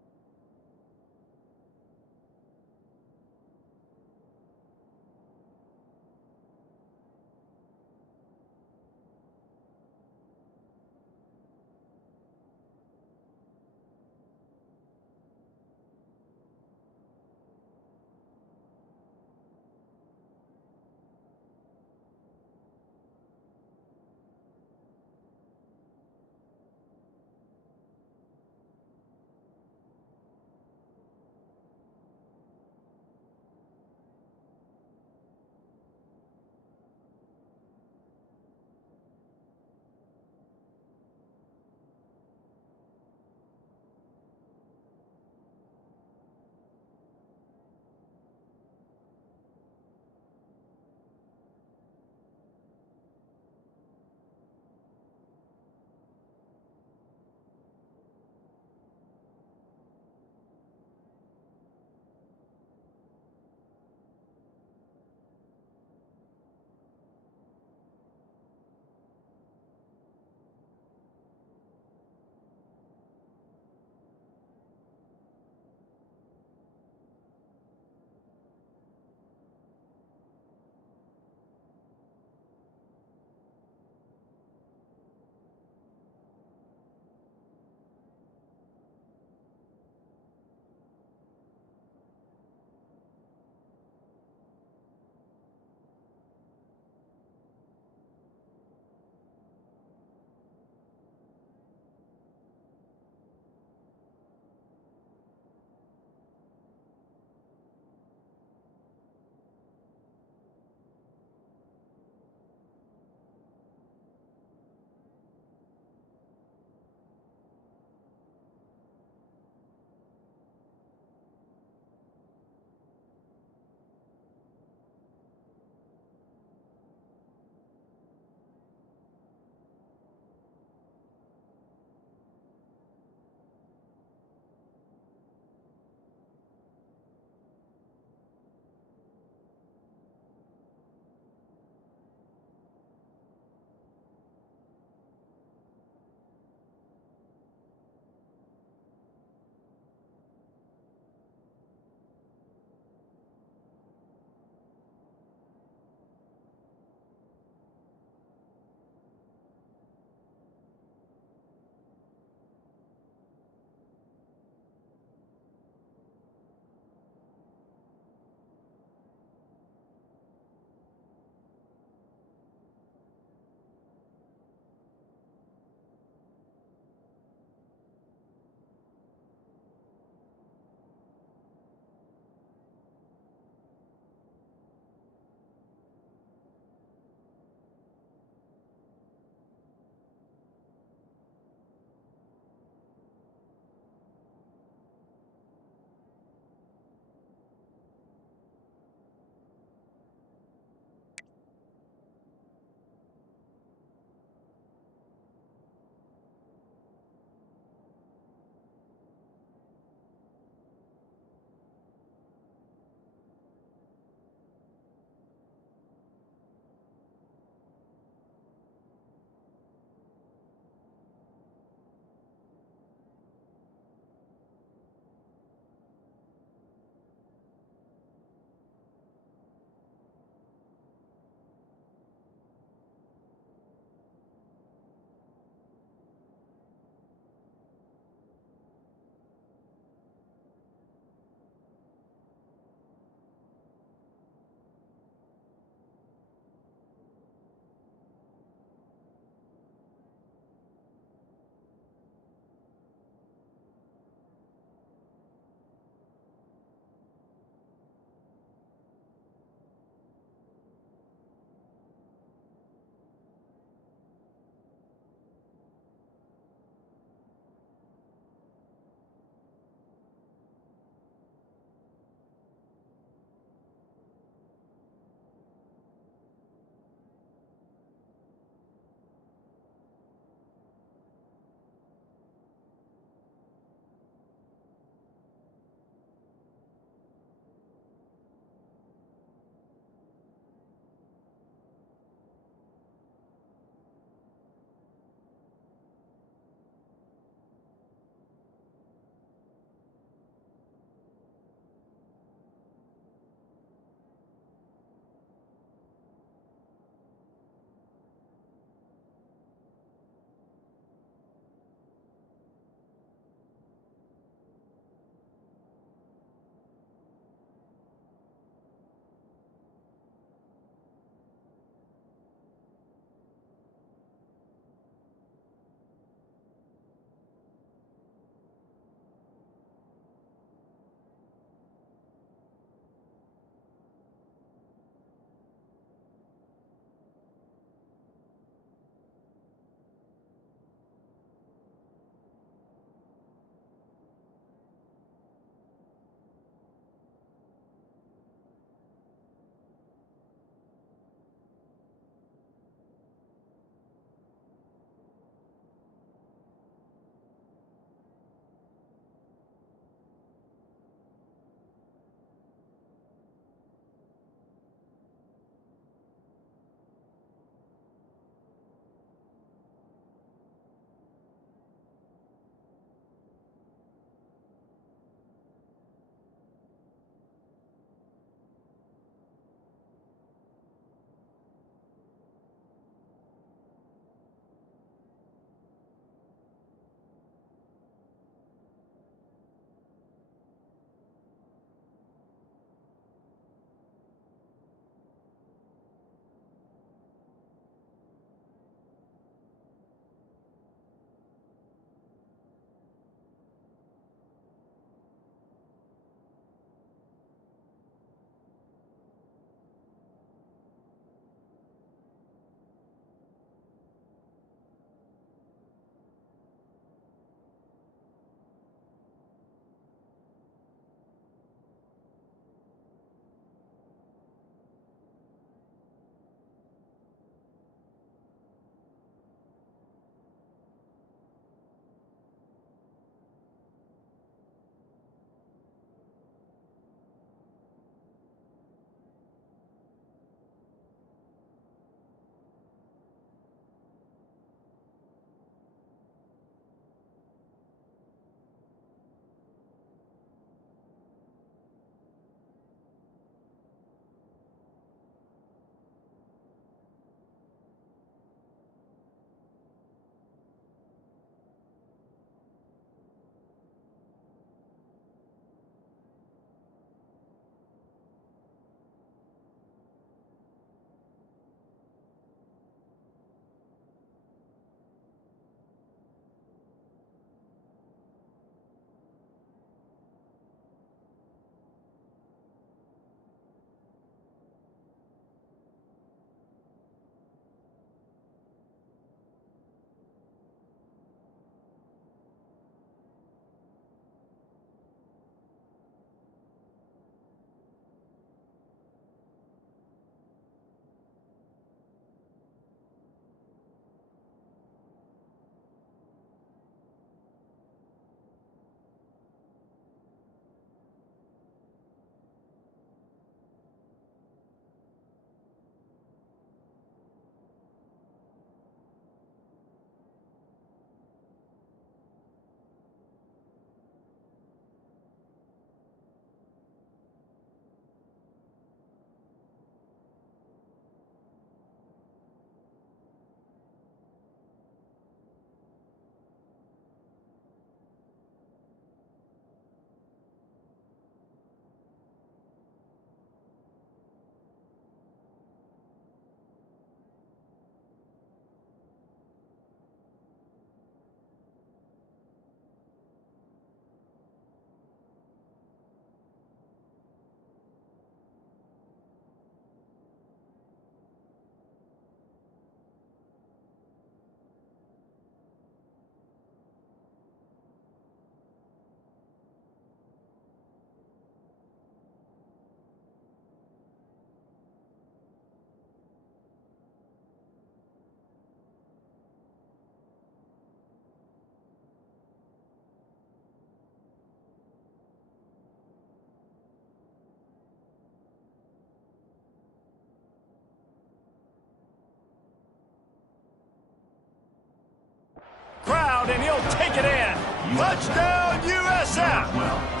ground, and he'll take it in. Touchdown, USF!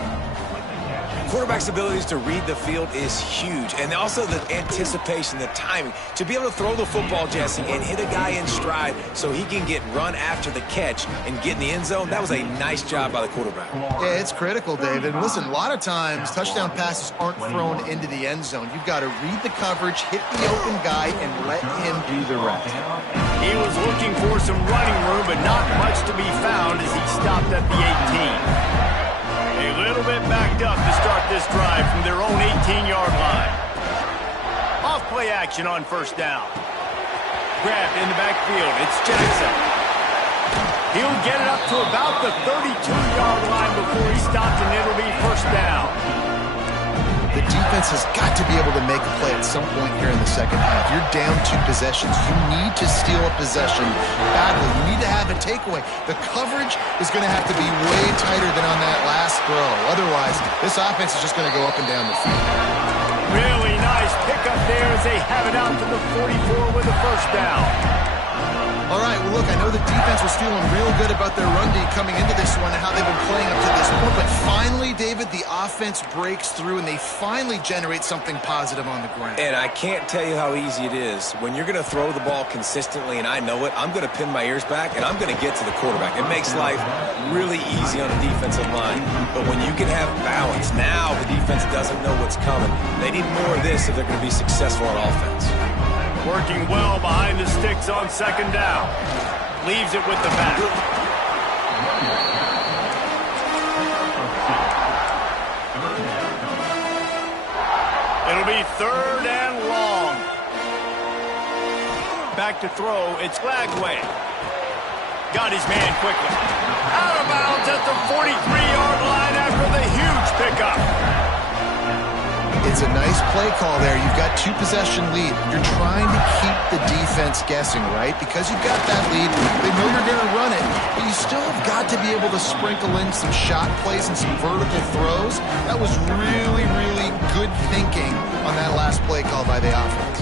Quarterback's abilities to read the field is huge, and also the anticipation, the timing. To be able to throw the football, Jesse, and hit a guy in stride so he can get run after the catch and get in the end zone, that was a nice job by the quarterback. Yeah, it's critical, David. Listen, a lot of times touchdown passes aren't thrown into the end zone. You've got to read the coverage, hit the open guy, and let him do the rest. He was looking for some running room, but not much to be found as he stopped at the 18. A little bit backed up to start this drive from their own 18-yard line. Off play action on first down. Grabbed in the backfield. It's Jackson. He'll get it up to about the 32-yard line before he stops, and it'll be first down. The defense has got to be able to make a play at some point here in the second half. You're down 2 possessions. You need to steal a possession badly. You need to have a takeaway. The coverage is going to have to be way tighter than on that last throw. Otherwise, this offense is just going to go up and down the field. Really nice pickup there as they have it out to the 44 with a first down. All right, well, look, I know the defense was feeling real good about their run D coming into this one and how they've been playing up to this point, but finally, David, the offense breaks through and they finally generate something positive on the ground. And I can't tell you how easy it is. When you're going to throw the ball consistently, and I know it, I'm going to pin my ears back, and I'm going to get to the quarterback. It makes life really easy on the defensive line. But when you can have balance, now the defense doesn't know what's coming. They need more of this if they're going to be successful on offense. Working well behind the sticks on second down. Leaves it with the back. It'll be third and long. Back to throw. It's Lagway. Got his man quickly. Out of bounds at the 43-yard line after the huge pickup. It's a nice play call there. You've got 2-possession lead. You're trying to keep the defense guessing, right? Because you've got that lead, they know you're going to run it, but you still have got to be able to sprinkle in some shot plays and some vertical throws. That was really, really good thinking on that last play call by the offense.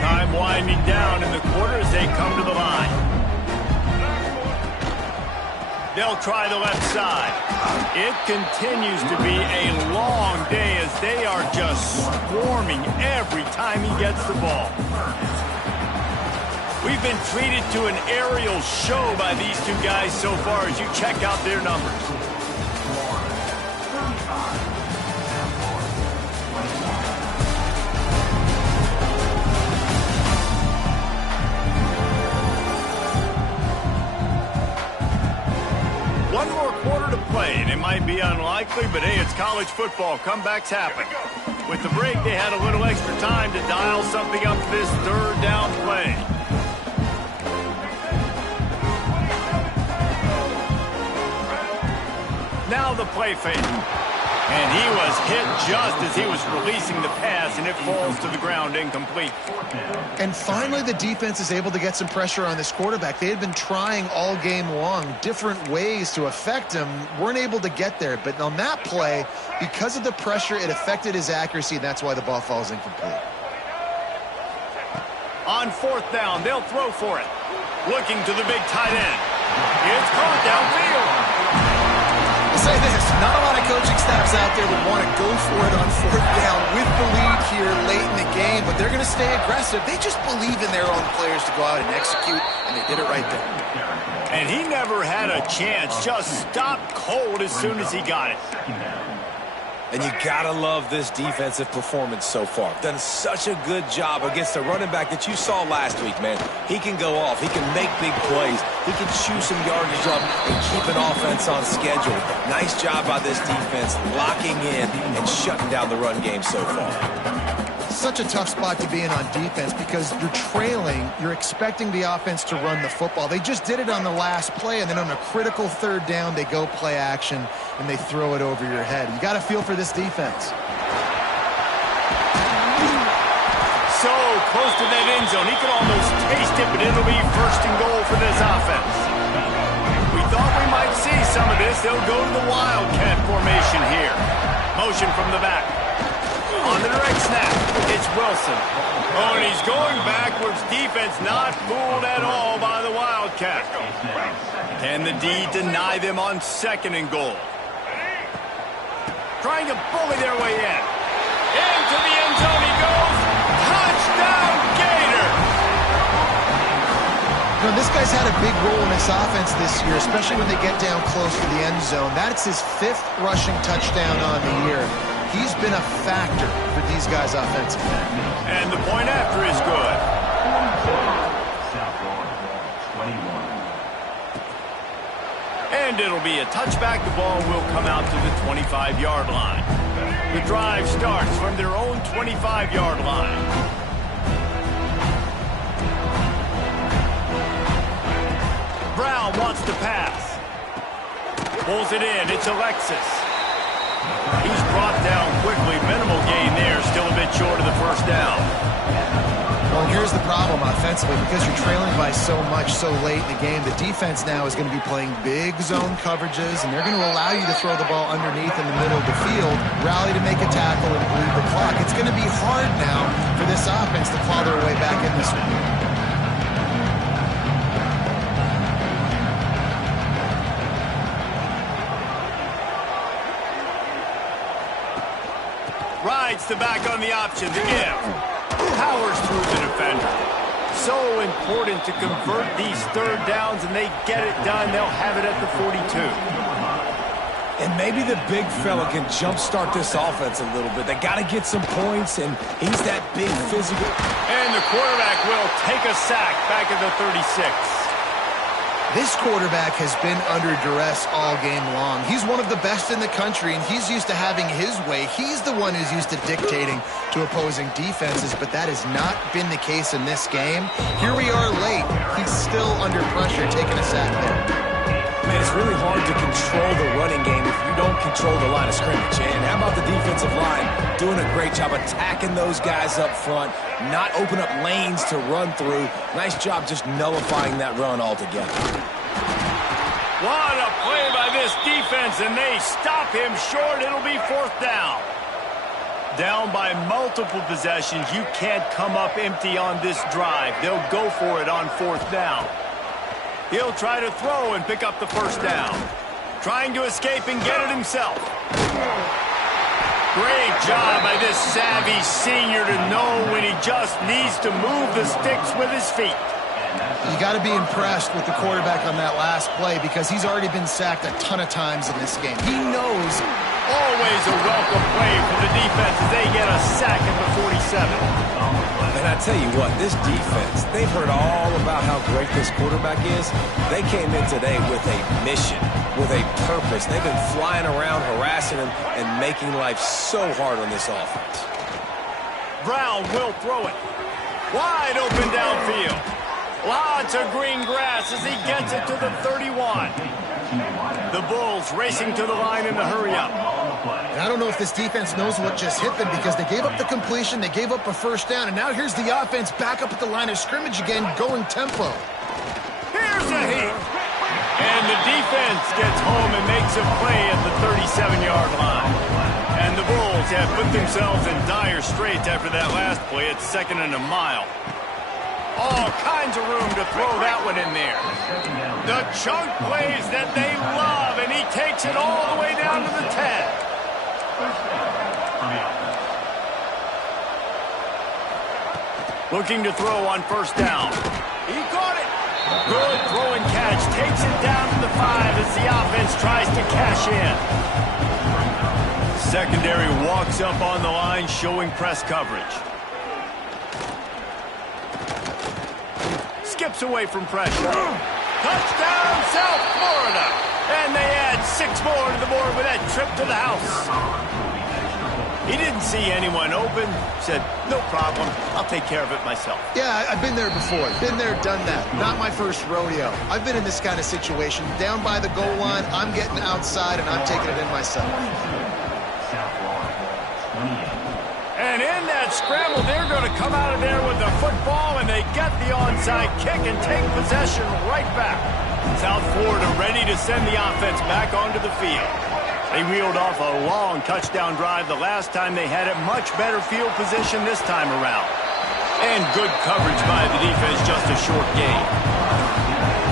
Time winding down in the quarter as they come to the line. They'll try the left side. It continues to be a long day as they are just swarming every time he gets the ball. We've been treated to an aerial show by these two guys so far as you check out their numbers. One more quarter to play, and it might be unlikely, but hey, it's college football. Comebacks happen. With the break, they had a little extra time to dial something up for this third down play. Now the play fake. And he was hit just as he was releasing the pass, and it falls to the ground incomplete. And finally, the defense is able to get some pressure on this quarterback. They had been trying all game long different ways to affect him, weren't able to get there. But on that play, because of the pressure, it affected his accuracy, and that's why the ball falls incomplete. On fourth down, they'll throw for it. Looking to the big tight end. It's caught downfield. Say this, not a lot of coaching staffs out there would want to go for it on fourth down with the lead here late in the game, but they're going to stay aggressive. They just believe in their own players to go out and execute, and they did it right there. And he never had a chance, just stopped cold as soon as he got it. And you gotta love this defensive performance so far. Done such a good job against the running back that you saw last week, man. He can go off. He can make big plays. He can chew some yardage up and keep an offense on schedule. Nice job by this defense locking in and shutting down the run game so far. Such a tough spot to be in on defense because you're trailing, you're expecting the offense to run the football. They just did it on the last play, and then on a critical third down, they go play action, and they throw it over your head. You got to feel for this defense. So close to that end zone. He could almost taste it, but it'll be first and goal for this offense. We thought we might see some of this. They'll go to the Wildcat formation here. Motion from the back. On the direct snap, it's Wilson. Oh, and he's going backwards. Defense not fooled at all by the Wildcat. Can the D deny them on 2nd and goal? Trying to bully their way in. Into the end zone he goes. Touchdown, Gator! You know, this guy's had a big role in this offense this year, especially when they get down close to the end zone. That's his 5th rushing touchdown on the year. He's been a factor for these guys offensively. And the point after is good. South Florida, 21. And it'll be a touchback. The ball will come out to the 25-yard line. The drive starts from their own 25-yard line. Brown wants to pass. Pulls it in. It's Alexis. He's brought down quickly. Minimal gain there. Still a bit short of the first down. Well, and here's the problem offensively. Because you're trailing by so much so late in the game, the defense now is going to be playing big zone coverages, and they're going to allow you to throw the ball underneath in the middle of the field, rally to make a tackle, and bleed the clock. It's going to be hard now for this offense to claw their way back in this one. Rides the back on the option to give. Powers through the defender. So important to convert these 3rd downs, and they get it done. They'll have it at the 42. And maybe the big fella can jumpstart this offense a little bit. They got to get some points, and he's that big physical. And the quarterback will take a sack back at the 36. This quarterback has been under duress all game long. He's one of the best in the country, and he's used to having his way. He's the one who's used to dictating to opposing defenses, but that has not been the case in this game. Here we are late. He's still under pressure, taking a sack there. Man, it's really hard to control the running game if you don't control the line of scrimmage. And how about the defensive line doing a great job attacking those guys up front, not open up lanes to run through. Nice job just nullifying that run altogether. What a play by this defense, and they stop him short. It'll be 4th down. Down by multiple possessions. You can't come up empty on this drive. They'll go for it on 4th down. He'll try to throw and pick up the 1st down. Trying to escape and get it himself. Great job by this savvy senior to know when he just needs to move the sticks with his feet. You got to be impressed with the quarterback on that last play because he's already been sacked a ton of times in this game. He knows. Always a welcome play for the defense as they get a sack at the 47. And I tell you what, this defense, they've heard all about how great this quarterback is. They came in today with a mission, with a purpose. They've been flying around, harassing him, and making life so hard on this offense. Brown will throw it. Wide open downfield. Lots of green grass as he gets it to the 31. The Bulls racing to the line in the hurry-up. And I don't know if this defense knows what just hit them because they gave up the completion, they gave up a 1st down, and now here's the offense back up at the line of scrimmage again, going tempo. Here's a hit. And the defense gets home and makes a play at the 37-yard line. And the Bulls have put themselves in dire straits after that last play. It's 2nd and a mile. All kinds of room to throw that one in there. The chunk plays that they love, and he takes it all the way down to the 10. Looking to throw on 1st down. He caught it. Good throw and catch. Takes it down to the 5 as the offense tries to cash in. Secondary walks up on the line, showing press coverage. Skips away from pressure. Touchdown, South Florida. And they add 6 more to the board with that trip to the house. He didn't see anyone open. Said, no problem. I'll take care of it myself. Yeah, I've been there before. Been there, done that. Not my first rodeo. I've been in this kind of situation. Down by the goal line, I'm getting outside, and I'm taking it in myself. South Florida, 28. And in that scramble, they're going to come out of there with the football, and they get the onside kick and take possession right back. South Florida ready to send the offense back onto the field. They reeled off a long touchdown drive the last time they had it. Much better field position this time around. And good coverage by the defense, just a short gain.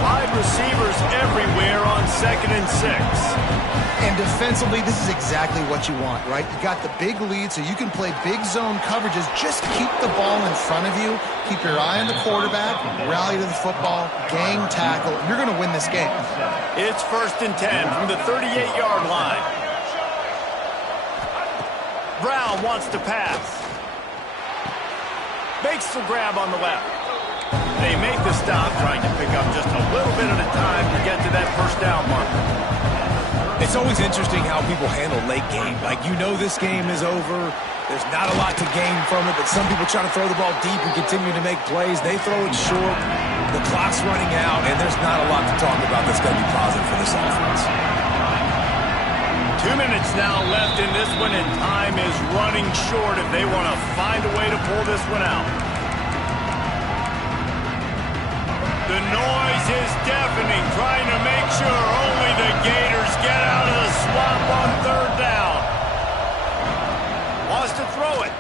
5 receivers everywhere on 2nd and 6. And defensively, this is exactly what you want, right? You got the big lead, so you can play big zone coverages. Just keep the ball in front of you. Keep your eye on the quarterback. Rally to the football. Gang tackle. You're going to win this game. It's 1st and 10 from the 38-yard line. Brown wants to pass. Makes the grab on the left. They make the stop, trying to pick up just a little bit at a time to get to that first down marker. It's always interesting how people handle late game. Like, you know this game is over. There's not a lot to gain from it, but some people try to throw the ball deep and continue to make plays. They throw it short. The clock's running out, and there's not a lot to talk about that's going to be positive for this offense. 2 minutes now left in this one, and time is running short if they want to find a way to pull this one out. The noise is deafening, trying to make sure only the Gators get out of the swamp on 3rd down. Wants to throw it.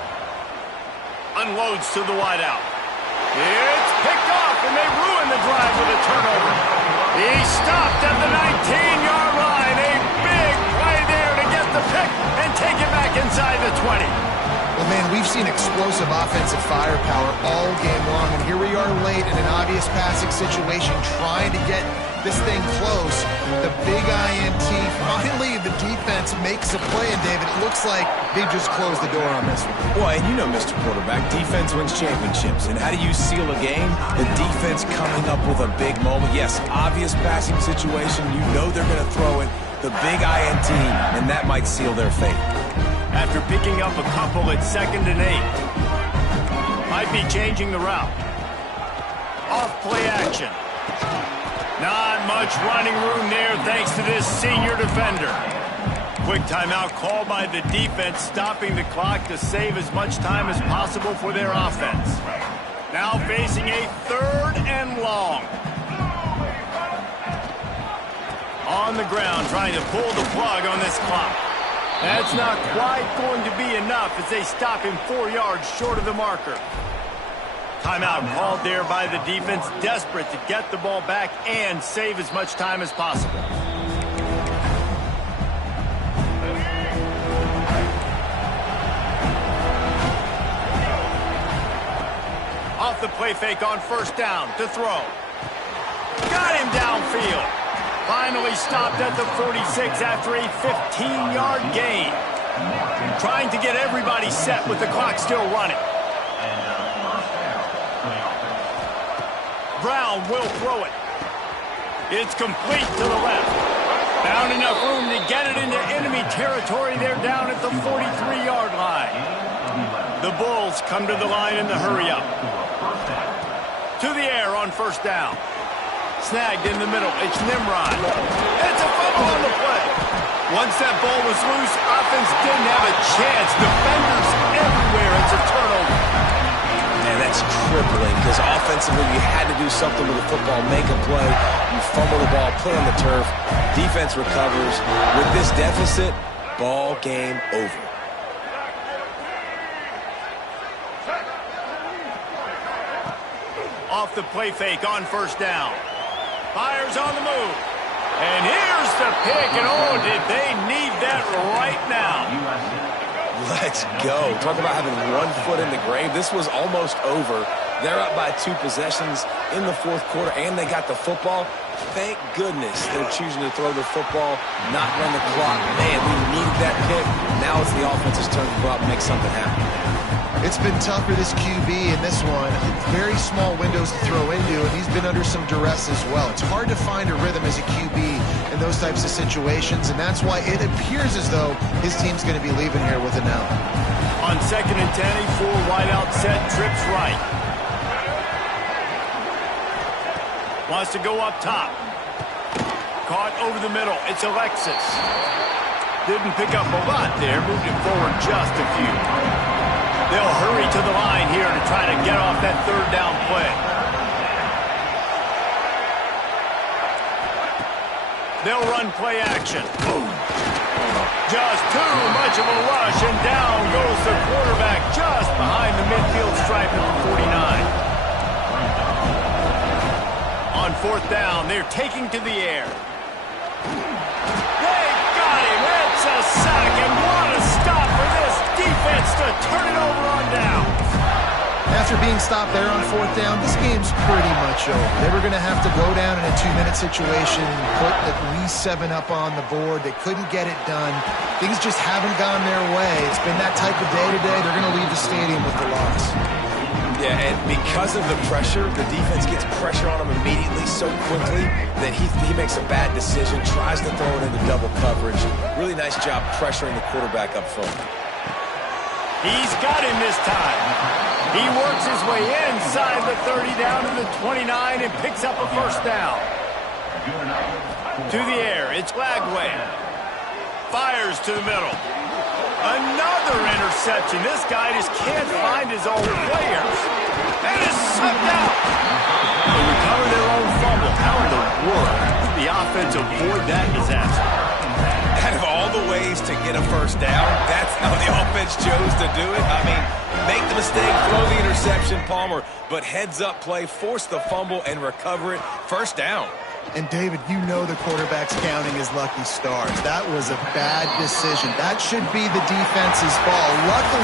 Unloads to the wideout. It's picked off, and they ruin the drive with a turnover. He stopped at the 19-yard line. A big play there to get the pick and take it back inside the 20. Well, man, we've seen explosive offensive firepower all game long, and here we are late in an obvious passing situation trying to get this thing close. The big INT, finally the defense makes a play, and David, it looks like they just closed the door on this one. Well, and you know, Mr. Quarterback, defense wins championships. And how do you seal a game? The defense coming up with a big moment. Yes, obvious passing situation. You know they're going to throw it. The big INT, and that might seal their fate. After picking up a couple at 2nd and 8. Might be changing the route. Off play action. Not much running room there thanks to this senior defender. Quick timeout called by the defense, stopping the clock to save as much time as possible for their offense. Now facing a 3rd and long. On the ground, trying to pull the plug on this clock. That's not quite going to be enough as they stop him 4 yards short of the marker. Timeout called there by the defense, desperate to get the ball back and save as much time as possible. Off the play fake on 1st down to throw. Got him downfield. Finally stopped at the 46 after a 15-yard gain. Trying to get everybody set with the clock still running. Brown will throw it. It's complete to the left. Found enough room to get it into enemy territory. They're down at the 43-yard line. The Bulls come to the line in the hurry-up. To the air on 1st down. Snagged in the middle. It's Nimrod. It's a fumble on the play. Once that ball was loose, offense didn't have a chance. Defenders everywhere. It's a turnover. Man, that's crippling because offensively you had to do something with the football, make a play. You fumble the ball, put it on the turf. Defense recovers. With this deficit, ball game over. Off the play fake on 1st down. Fires on the move. And here's the pick. And oh, did they need that right now. Let's go. Talk about having 1 foot in the grave. This was almost over. They're up by 2 possessions in the 4th quarter, and they got the football. Thank goodness they're choosing to throw the football, not run the clock. Man, we needed that pick. Now it's the offense's turn to go out and make something happen. It's been tough for this QB in this one. Very small windows to throw into, and he's been under some duress as well. It's hard to find a rhythm as a QB in those types of situations, and that's why it appears as though his team's going to be leaving here with an L. On 2nd and 10, a full wideout set, trips right. Wants to go up top. Caught over the middle. It's Alexis. Didn't pick up a lot there. Moved it forward just a few. They'll hurry to the line here to try to get off that 3rd down play. They'll run play action. Boom. Just too much of a rush, and down goes the quarterback just behind the midfield stripe at the 49. On fourth down, they're taking to the air. They got him. It's a sack, and what a stop for this defense to turn it over on down. After being stopped there on fourth down, this game's pretty much over. They were going to have to go down in a 2-minute situation, put at least 7 up on the board. They couldn't get it done. Things just haven't gone their way. It's been that type of day today. They're going to leave the stadium with the loss. Yeah, and because of the pressure, the defense gets pressure on him immediately so quickly that he makes a bad decision, tries to throw it into double coverage. Really nice job pressuring the quarterback up front. He's got him this time. He works his way inside the 30 down to the 29 and picks up a first down. To the air, it's Lagway. Fires to the middle. Another interception. This guy just can't find his own players. And is swept out. They recover their own fumble. How in the world did the offense avoid that disaster? Out of all the ways to get a first down, that's how the offense chose to do it. I mean, make the mistake, throw the interception, Palmer, but heads-up play, force the fumble, and recover it. First down. And, David, you know the quarterback's counting his lucky stars. That was a bad decision. That should be the defense's ball. Luckily,